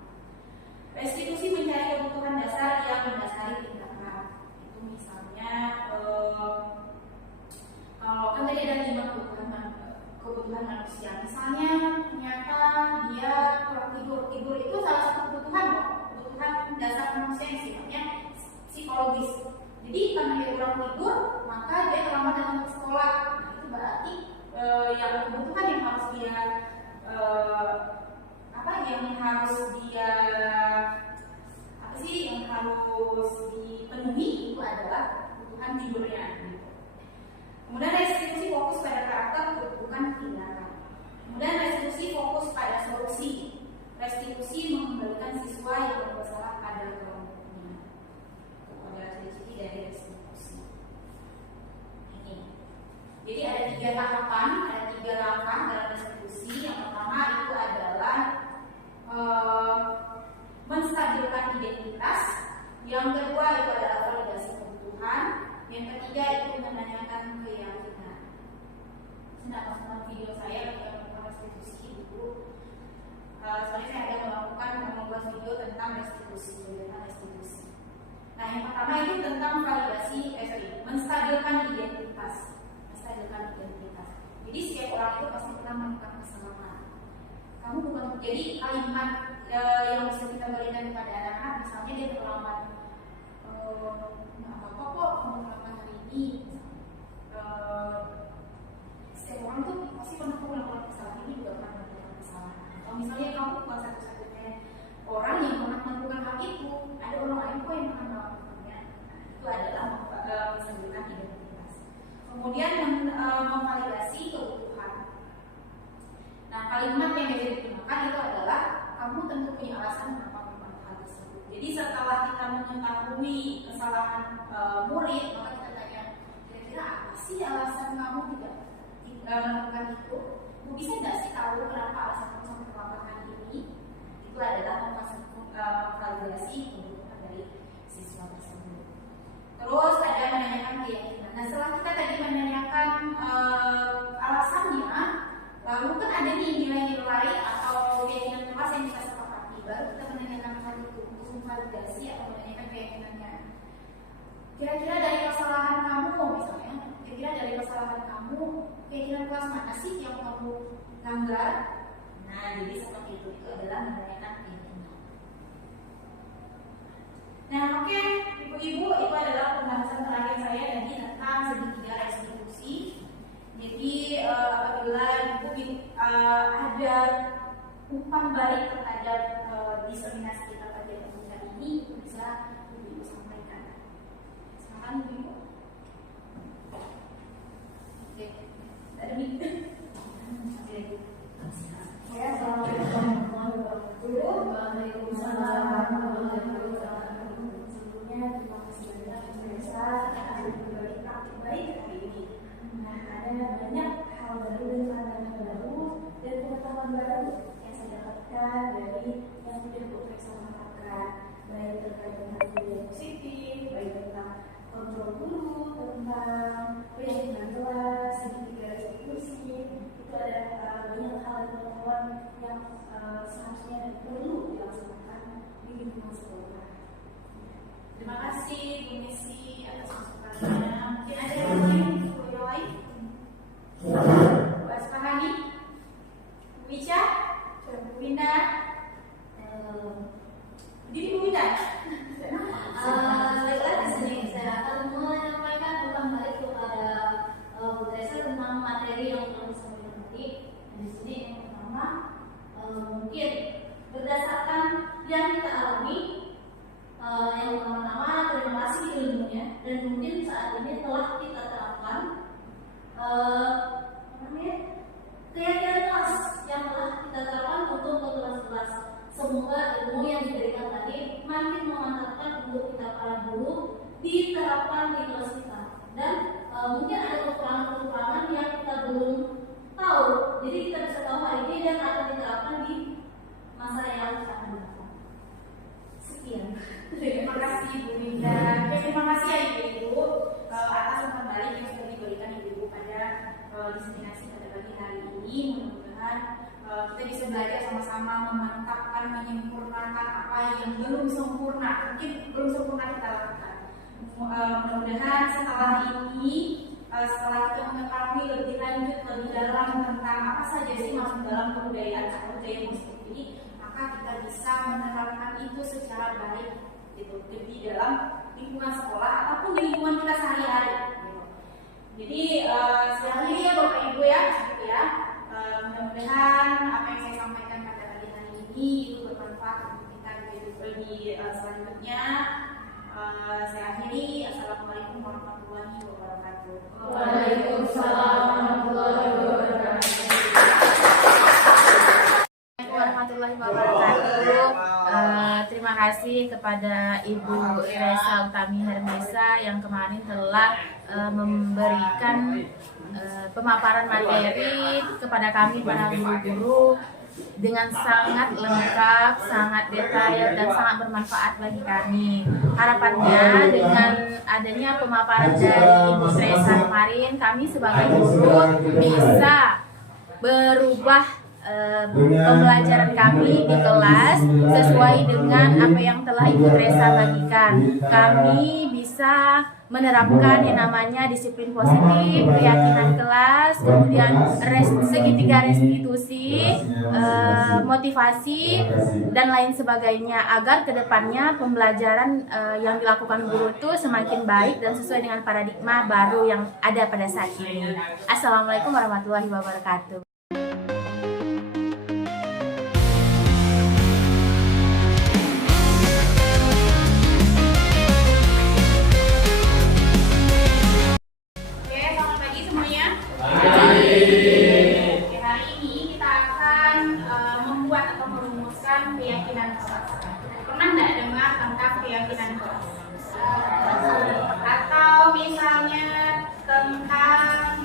Restitusi mencari kebutuhan dasar yang mendasari tindakan. Itu misalnya kalau kan tadi ada 5 kebutuhan manusia. Misalnya ternyata dia kurang tidur itu salah satu 3 tahapan, ada 3 langkah dalam restitusi. Yang pertama itu adalah menstabilkan identitas. Yang kedua itu adalah validasi kebutuhan. Yang ketiga itu menanyakan keyakinan. Saya nonton video saya ketika melakukan restitusi dulu. Soalnya saya ada membuat video tentang restitusi. Nah, yang pertama itu tentang validasi, menstabilkan identitas. Jadi setiap orang itu pasti pernah melakukan kesalahan. Kamu bukan, jadi kalimat yang bisa kita berikan kepada anak-anak, misalnya dia terlambat, nggak apa-apa kok kamu terlambat hari ini. Setiap orang tuh pasti pernah melakukan kesalahan, ini juga pernah melakukan kesalahan. Kalau misalnya kamu bukan satu-satunya orang yang pernah melakukan hal itu, ada orang lain kok yang pernah melakukannya. Itu adalah menstabilkan identitas. Kemudian memvalidasi kebutuhan. Nah, kalimat yang bisa digunakan itu adalah kamu tentu punya alasan kenapa melakukan hal tersebut. Jadi setelah kita mengetahui kesalahan murid, maka kita tanya, kira-kira apa sih alasan kamu tidak melakukan itu? Bisa nggak sih tahu kenapa alasan kamu sampai melakukan hal ini? Itu adalah memvalidasi kebutuhan dari siswa tersebut. Terus ada menanyakan keyakinan. Nah, setelah kita tadi menanyakan alasannya, lalu kan ada nih nilai-nilai atau keyakinan kelas yang kita sepakati. Baru kita menanyakan hal itu untuk memvalidasi atau menanyakan keyakinannya. Kira-kira dari kesalahan kamu, misalnya, kira-kira dari kesalahan kamu, keyakinan kelas mana sih yang kamu langgar? Nah, jadi seperti itu adalah menanyakan keyakinan. Nah, oke, ibu-ibu, itu adalah pembahasan terakhir saya tadi tentang segitiga restitusi. Jadi apabila ibu ada umpan balik terhadap diseminasi kita pada hari ini, bisa ibu sampaikan. Silakan ibu. Oke, ada nih. Ya, assalamualaikum warahmatullahi wabarakatuh. Waalaikumsalam warahmatullahi wabarakatuh. Sebelumnya terima kasih banyak pemirsa atas berbagi praktik baik hari ini. Nah, ada banyak hal baru dan pandangan baru dan pengetahuan baru yang saya dapatkan dari yang sudah saya sampaikan, baik terkait dengan budaya positif, baik tentang kontrol guru, tentang perizinan kelas, segitiga restitusi. Itu ada banyak hal dan pengetahuan yang seharusnya dan perlu dilaksanakan di lingkungan sekolah. Terima kasih Bu Messi atas masukannya. Mungkin ada yang lain, yang lain? Bu Asfahani, Bu Ica, Bu Winda, jadi Bu Winda. Baiklah, di sini saya akan menyampaikan ulang balik kepada Bu Teresa tentang materi yang telah disampaikan tadi. Di sini yang pertama, mungkin berdasarkan yang kita alami, yang pertama-tama terima kasih ilmunya dan mungkin saat ini telah kita terapkan keyakinan kelas yang telah kita terapkan untuk kelas-kelas. Semoga ilmu yang diberikan tadi makin memantapkan untuk kita para guru diterapkan di kelas kita. Dan mungkin ada kekurangan-kekurangan yang kita belum tahu, jadi kita bisa tahu hari ini dan akan diterapkan di masa yang akan datang. Sekian. Terima kasih Bu Winda. Terima kasih ya Ibu atas umpan balik yang sudah diberikan Ibu pada diseminasi pada pagi hari ini. Mudah-mudahan kita bisa belajar sama-sama memantapkan, menyempurnakan apa yang belum sempurna. Mungkin belum sempurna kita lakukan. Mudah-mudahan setelah ini, setelah kita mengetahui lebih lanjut, lebih dalam tentang apa saja sih masuk dalam kebudayaan atau budaya positif ini, maka kita bisa menerapkan itu secara baik, gitu, di dalam lingkungan sekolah ataupun di lingkungan kita sehari-hari. Gitu. Jadi sekali lagi ya Bapak Ibu ya, gitu ya. Mudah-mudahan apa yang saya sampaikan pada pagi hari ini itu bermanfaat untuk kita di selanjutnya. Saya akhiri. Assalamualaikum warahmatullahi wabarakatuh. Waalaikumsalam warahmatullahi wabarakatuh. Warahmatullahi wabarakatuh. Terima kasih kepada Ibu Teresa Utami Hermesa yang kemarin telah memberikan pemaparan materi kepada kami para guru-guru dengan sangat lengkap, sangat detail, dan sangat bermanfaat bagi kami. Harapannya dengan adanya pemaparan dari Ibu Teresa kemarin, kami sebagai guru bisa berubah pembelajaran kami di kelas sesuai dengan apa yang telah Ibu Teresa bagikan. Kami bisa menerapkan yang namanya disiplin positif, keyakinan kelas, kemudian segitiga restitusi, motivasi, dan lain sebagainya agar kedepannya pembelajaran yang dilakukan guru itu semakin baik dan sesuai dengan paradigma baru yang ada pada saat ini. Assalamualaikum warahmatullahi wabarakatuh. Keyakinan kelas. Pernah nggak dengar tentang keyakinan kelas? Atau misalnya tentang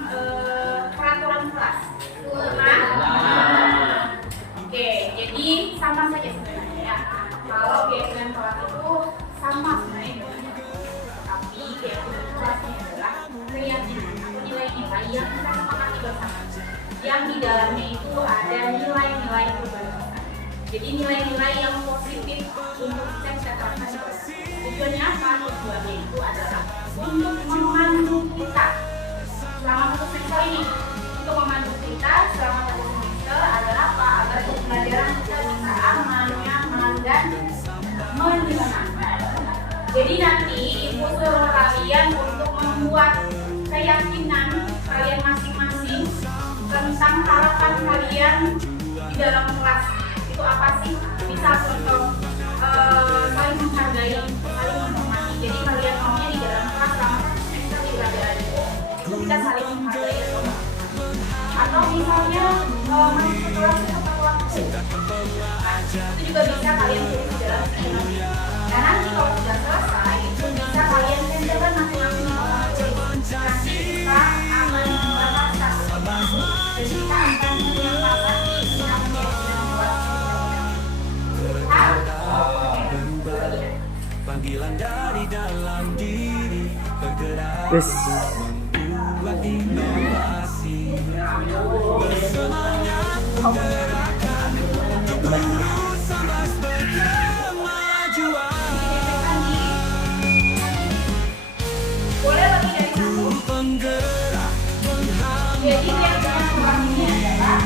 peraturan kelas? Pernah? Oke, jadi sama saja sebenarnya ya. Kalau keyakinan kelas itu sama sebenarnya, tapi keyakinan kelasnya adalah keyakinan atau nilai-nilai yang kita sepakati bersama. Yang di dalamnya itu ada nilai-nilai kebaikan. Jadi nilai-nilai yang positif untuk bisa kita terapkan di kelas. Tujuannya apa? Tujuannya itu adalah untuk memandu kita selama satu semester ini. Untuk memandu kita selama satu semester adalah apa? Agar pembelajaran kita bisa aman, nyaman, dan menyenangkan. Jadi nanti Ibu suruh kalian untuk membuat keyakinan kalian masing-masing tentang harapan kalian di dalam kelas. Itu apa sih? Bisa contoh saling menghargai, saling menghormati. Jadi kalian maunya di dalam kelas selama semester di pelajaran itu kita saling menghargai atau misalnya masuk ke kelas tepat waktu. Itu juga bisa kalian tulis di dalam skrip. Dan nanti kalau sudah selesai itu bisa kalian tempelkan masing-masing nanti kita akan membahas satu persatu dan kita akan menyepakati tentang keyakinan kelas. Panggilan dari dalam diri bergerak membuat inovasi bersemangat menggerakkan untuk berusaha berkemajuan. Boleh lebih dari satu. Penggerak Jadi keyakinan kelas ini adalah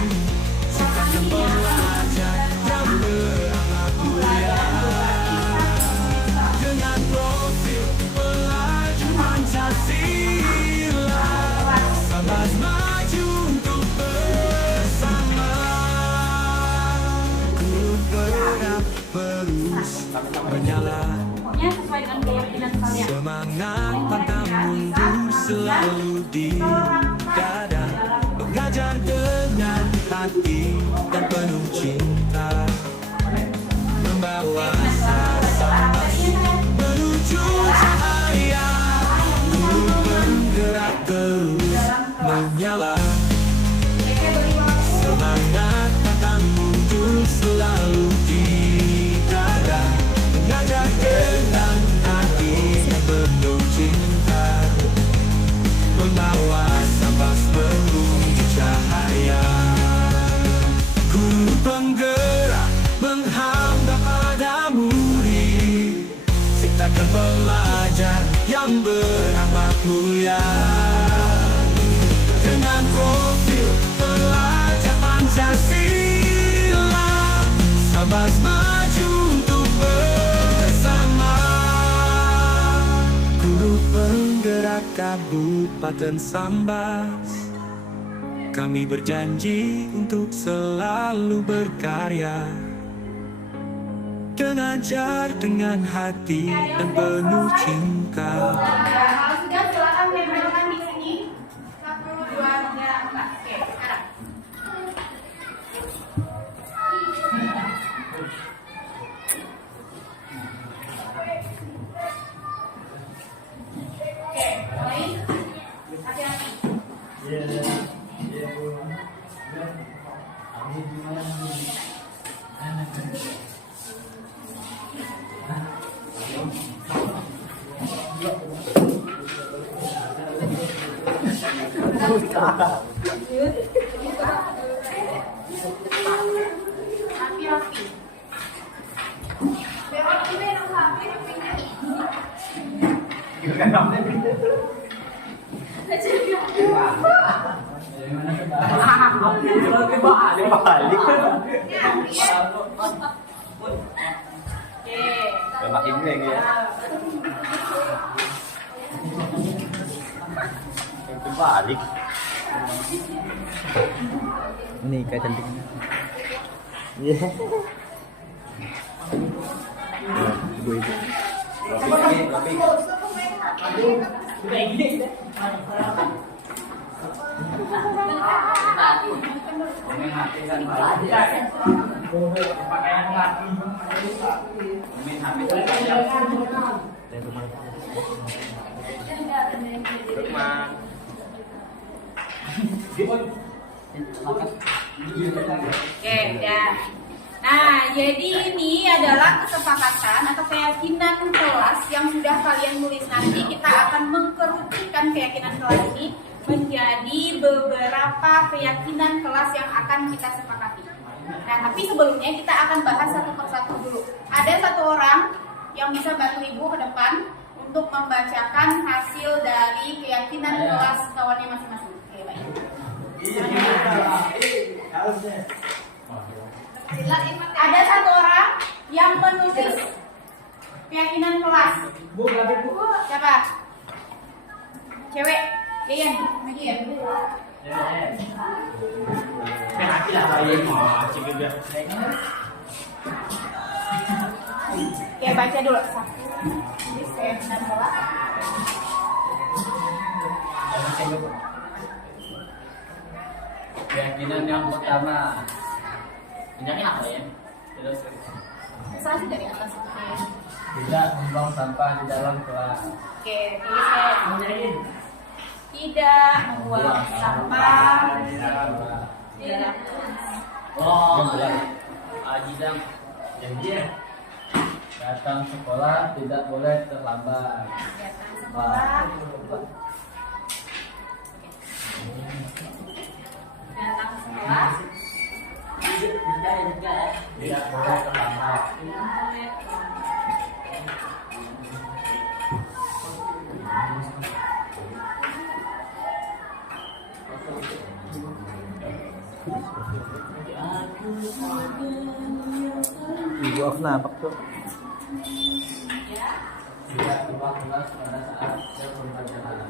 pelajar yang beranak mulia dengan profil pelajar Pancasila, sahabat maju untuk bersama. Ku bergerak terus menyala, pokoknya sesuai dengan keyakinan kalian. semangat pantang mundur selalu di dada, mengajar dengan hati dan penuh cinta, membawa sama menuju cahaya. Ku bergerak terus menyala, semangat pantang mundur selalu di dada, mengajar dengan hati dan penuh cinta, membawa nafas menuju cahaya. Ku penggerak menghambat pada murid, ciptakan pelajar yang beramat mulia dengan profil pelajar Pancasila, sahabat maju untuk bersama. Guru penggerak Kabupaten Sambas, kami berjanji untuk selalu berkarya, mengajar dengan hati dan penuh cinta. Kalau sudah silakan tempelkan di sini. 1, 2, 3, 4. Oke, sekarang. Oke, mulai. Rapi-rapi. Makin geng ya. Itu balik. Ini kayak cantiknya. Iya. Ibu itu. Rapi. Oke, ya. Nah, jadi ini adalah kesepakatan atau keyakinan kelas yang sudah kalian tulis. Nanti kita akan mengkerucutkan keyakinan kelas ini menjadi beberapa keyakinan kelas yang akan kita sepakati. Nah, tapi sebelumnya kita akan bahas satu persatu dulu. Ada satu orang yang bisa bantu ibu ke depan untuk membacakan hasil dari keyakinan kelas kawannya masing-masing. Oke, baik. Ada satu orang yang menulis keyakinan kelas. Siapa? Cewek. Ian, lagi ya. Oke, baca dulu. Keyakinan kelas. Keyakinan yang pertama. Ini apa ya? Terus Salah sih dari atas. Oke. tidak membuang sampah di dalam kelas. Oke, tulis. Tidak membuang sampah di dalam kelas. Oh, Ajidang. Janji. Datang sekolah tidak boleh terlambat. Datang sekolah. Datang sekolah. Tidak boleh terlambat. Ibu aku nampak tuh. Tidak keluar kelas pada saat pembelajaran.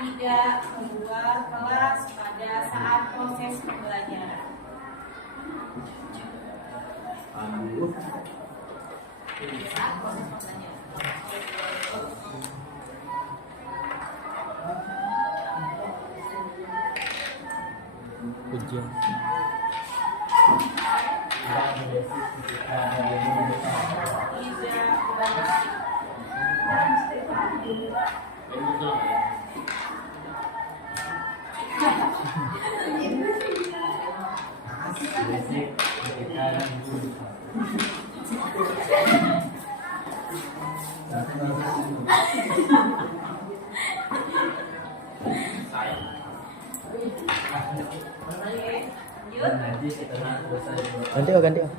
Tidak keluar kelas pada saat proses pembelajaran. Saat proses pembelajaran. Ujian. Ganti oh.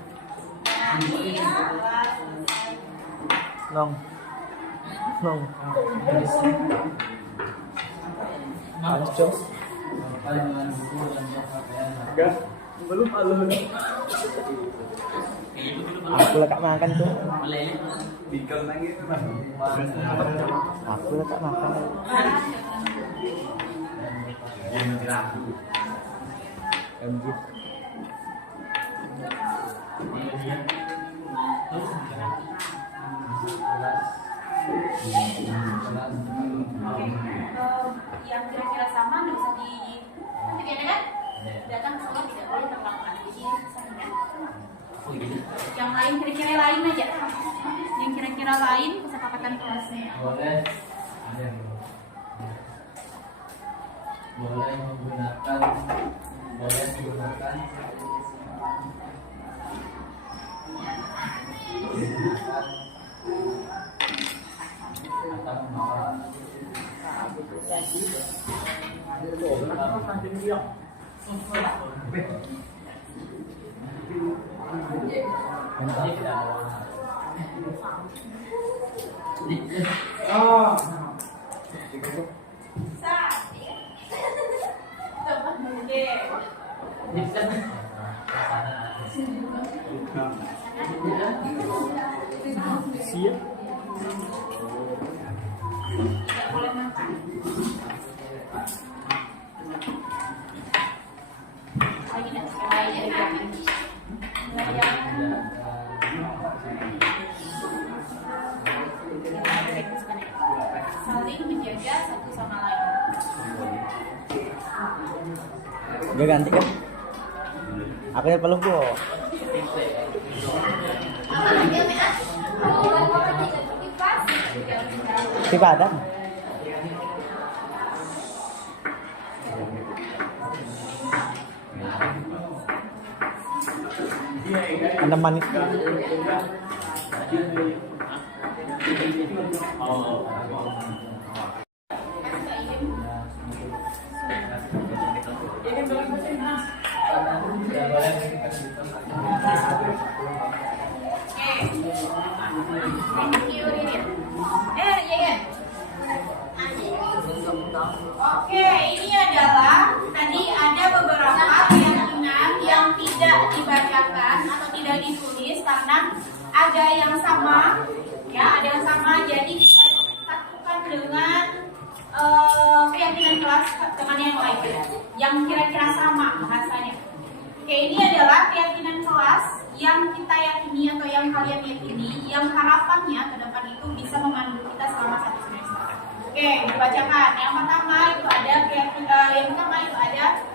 Nong. Anco. Enggak, belum alun. Aku lekak makan tuh. Bikel lagi itu Mas. Aku lekak makan. MG. Yang kira-kira sama nggak bisa di kan? Datang ke sekolah tidak boleh terlambat. Jadi sama kan? Yang lain kira-kira lain aja. Yang kira-kira lain kesepakatan kelasnya. Boleh. Saling menjaga satu sama lain. Udah ganti kan? Aku yang peluk kok. Tiba ada. Anda manis. Thank you, Ririn. Iya. Oke, ini adalah tadi ada beberapa keyakinan yang tidak dibacakan atau tidak ditulis karena ada yang sama, ya, ada yang sama. Jadi kita satukan dengan keyakinan kelas dengan yang lain, yang kira-kira sama bahasanya. Oke, ini adalah keyakinan kelas yang kita yakini atau yang kalian yakini, yang harapannya ke depan itu bisa memandu kita selama satu semester. Oke, dibacakan. Yang pertama itu ada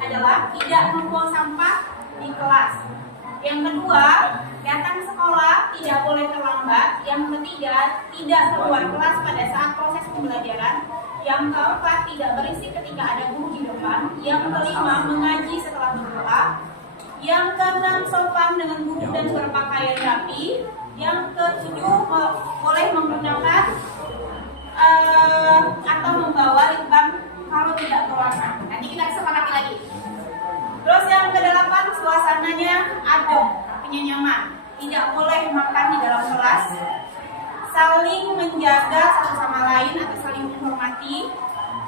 adalah tidak membuang sampah di kelas. Yang kedua, datang sekolah tidak boleh terlambat. Yang ketiga, tidak keluar kelas pada saat proses pembelajaran. Yang keempat, tidak berisik ketika ada guru di depan. Yang kelima, mengaji setelah berdoa. Yang keenam, sopan dengan guru dan berpakaian rapi. Yang ketujuh, boleh menggunakan atau membawa lipbang kalau tidak berwarna. Nanti kita sepakati lagi. Terus yang kedelapan, suasananya adem, artinya nyaman. Tidak boleh makan di dalam kelas. Saling menjaga satu sama lain atau saling menghormati.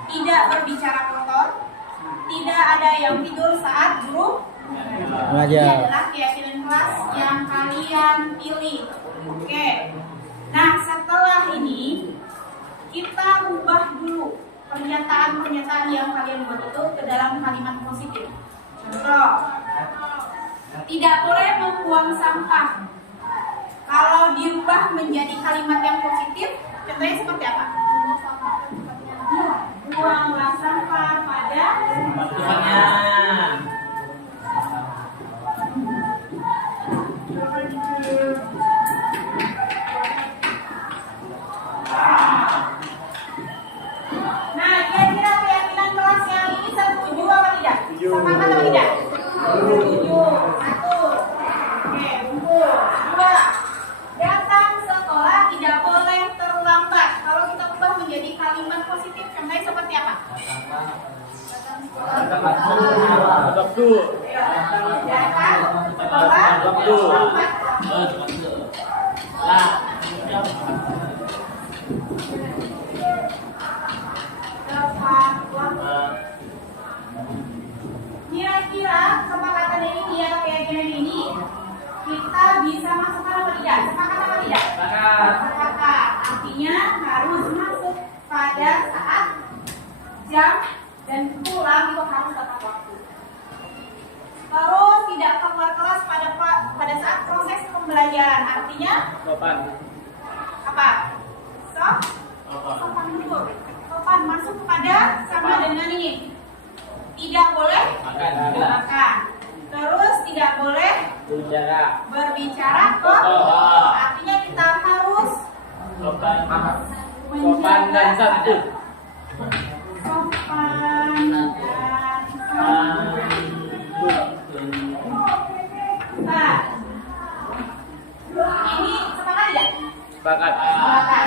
Tidak berbicara kotor. Tidak ada yang tidur saat guru Mengajar. Ini adalah keyakinan kelas yang kalian pilih. Oke. Nah, setelah ini kita ubah dulu pernyataan-pernyataan yang kalian buat itu ke dalam kalimat positif. Contoh, tidak boleh membuang sampah. Kalau dirubah menjadi kalimat yang positif, contohnya seperti apa? Buanglah sampah pada tempatnya. Nah, kira-kira keyakinan kelas yang ini setuju apa tidak? Sepakat atau tidak? Setuju. Satu. Oke, kumpul. Dua. Datang sekolah tidak boleh terlambat. Kalau kita ubah menjadi kalimat positif, contohnya seperti apa? Datang sekolah terlambat. Kira-kira kesepakatan ini atau keyakinan ini kita bisa masukkan atau tidak? Sepakat atau tidak? Sepakat. Artinya harus masuk pada saat jam dan pulang itu harus tepat waktu. Terus tidak keluar kelas pada saat proses pembelajaran. Artinya apa? Sopan dulu. Sopan masuk pada sama dengan ini. Tidak boleh makan. Terus tidak boleh berbicara kotor. Artinya kita harus sopan dan santun. Sopan dan santun. Nah, ini sepakat tidak? Sepakat.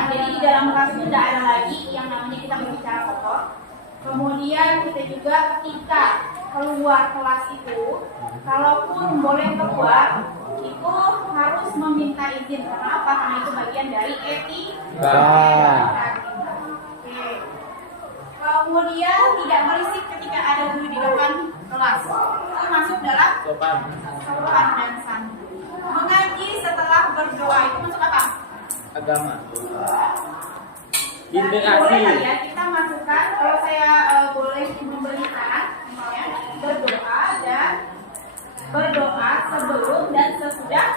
Jadi di dalam kelas itu tidak ada lagi yang namanya kita berbicara kotor. Kemudian kita juga ketika keluar kelas itu, kalaupun boleh keluar, itu harus meminta izin. Kenapa? Karena itu bagian dari etika. Oke. Kemudian tidak berisik ketika ada guru di depan kelas. Itu masuk dalam sopan dan santun. Mengaji setelah berdoa itu masuk apa? Agama. Boleh kali ya kita masukkan, kalau saya boleh memberikan misalnya berdoa sebelum dan sesudah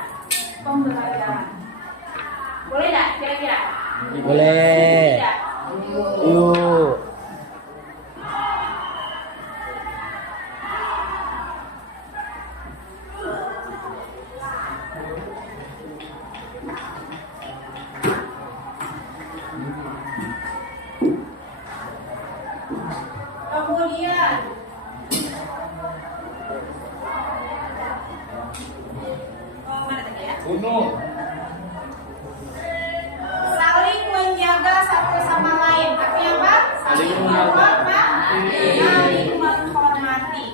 pembelajaran. Boleh nggak kira-kira? Boleh. Tidak. Yuk. Kemudian mana tadi ya? Saling menjaga satu sama lain. Artinya apa? Saling menghormati. Saling menghormati.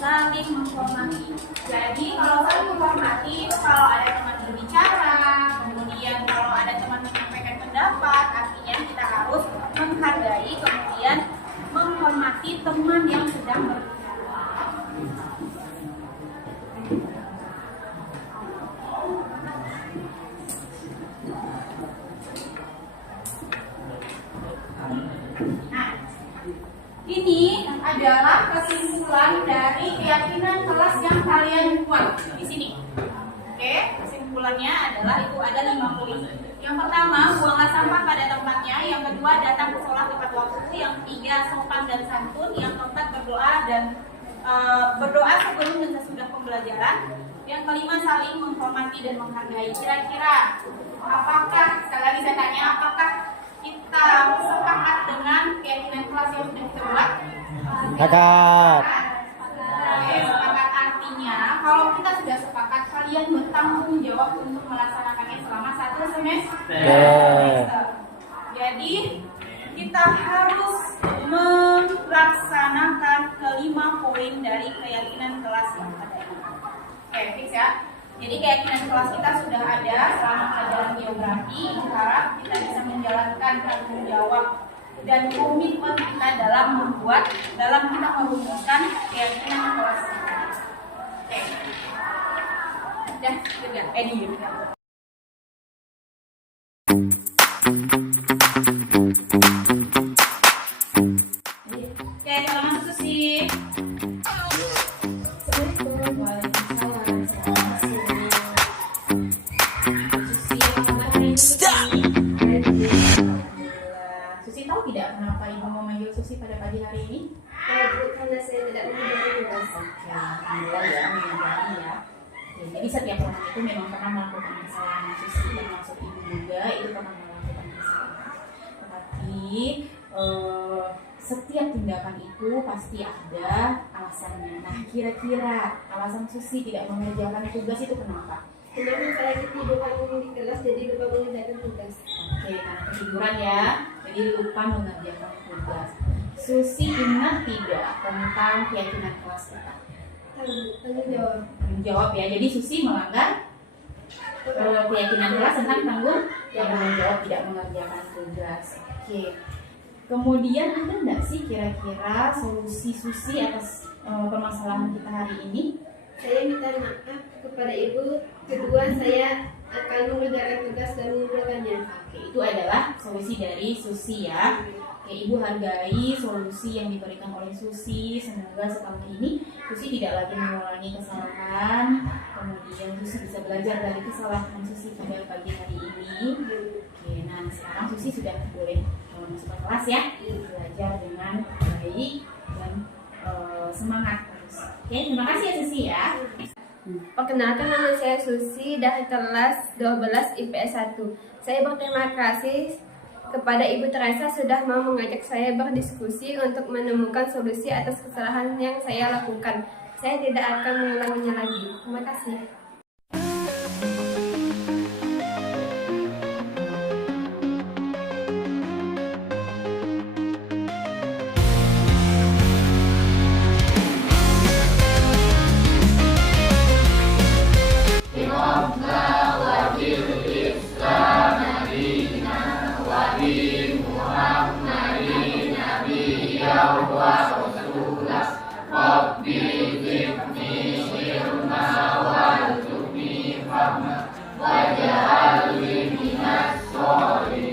Saling menghormati. Jadi kalau saling menghormati itu kalau ada teman berbicara, kemudian kalau ada teman menyampaikan pendapat, artinya kita harus menghargai, kemudian menghormati teman yang sedang berbicara. Nah, ini adalah kesimpulan dari keyakinan kelas yang kalian buat di sini. Oke, kesimpulannya adalah itu ada 5 poin. Yang pertama, buanglah sampah pada tempatnya. Yang kedua, datang ke sekolah tepat waktu. Yang ketiga, sopan dan santun. Yang keempat, berdoa sebelum dan sesudah pembelajaran. Yang kelima, saling menghormati dan menghargai. Kira-kira apakah, sekali lagi saya tanya, apakah kita sepakat dengan keyakinan kelas yang sudah kita buat? Sepakat. Oke, sepakat artinya kalau kita sudah sepakat, kalian bertanggung jawab untuk melaksanakannya selama 1 semester. Jadi kita harus melaksanakan kelima poin dari keyakinan kelas yang ada ini. Oke, fix ya. Jadi keyakinan kelas kita sudah ada selama pelajaran geografi. Harap kita bisa menjalankan tanggung jawab dan komitmen kita dalam kita merumuskan keyakinan kelas kita. Oke. Udah, juga. Edi. Oke, selamat Susi. Susi tahu tidak kenapa ibu memanggil Susi pada pagi hari ini? Karena saya tidak mengerjakan tugas. Oke, alhamdulillah ya, menyadari ya. Oke, jadi setiap orang itu memang pernah melakukan kesalahan. Susi termasuk ibu juga itu pernah melakukan kesalahan. Tetapi setiap tindakan itu pasti ada alasannya. Nah, kira-kira alasan Susi tidak mengerjakan tugas itu kenapa? Kemarin saya ketiduran di kelas jadi lupa mengerjakan tugas. Oke, karena ketiduran ya, jadi lupa mengerjakan tugas. Susi ingat tidak tentang keyakinan kelas kita? Tanggung jawab. Tanggung jawab ya, jadi Susi melanggar keyakinan kelas tentang tanggung jawab tidak mengerjakan tugas. Oke. Kemudian ada nggak sih kira-kira solusi Susi atas permasalahan kita hari ini? Saya minta maaf kepada ibu. Kedua, saya akan mengerjakan tugas dan mengumpulkannya. Oke, itu adalah solusi dari Susi ya. Oke, ibu hargai solusi yang diberikan oleh Susi. Semoga setelah ini Susi tidak lagi mengulangi kesalahan. Kemudian Susi bisa belajar dari kesalahan Susi pada pagi hari ini. Oke, nah sekarang Susi sudah boleh masuk ke kelas ya. Belajar dengan baik dan semangat terus. Oke, terima kasih ya Susi ya. Perkenalkan, nama saya Susi dari kelas 12 IPS 1. Saya berterima kasih kepada Ibu Teresa sudah mau mengajak saya berdiskusi untuk menemukan solusi atas kesalahan yang saya lakukan. Saya tidak akan mengulanginya lagi. Terima kasih. waj'alni minas sholihin.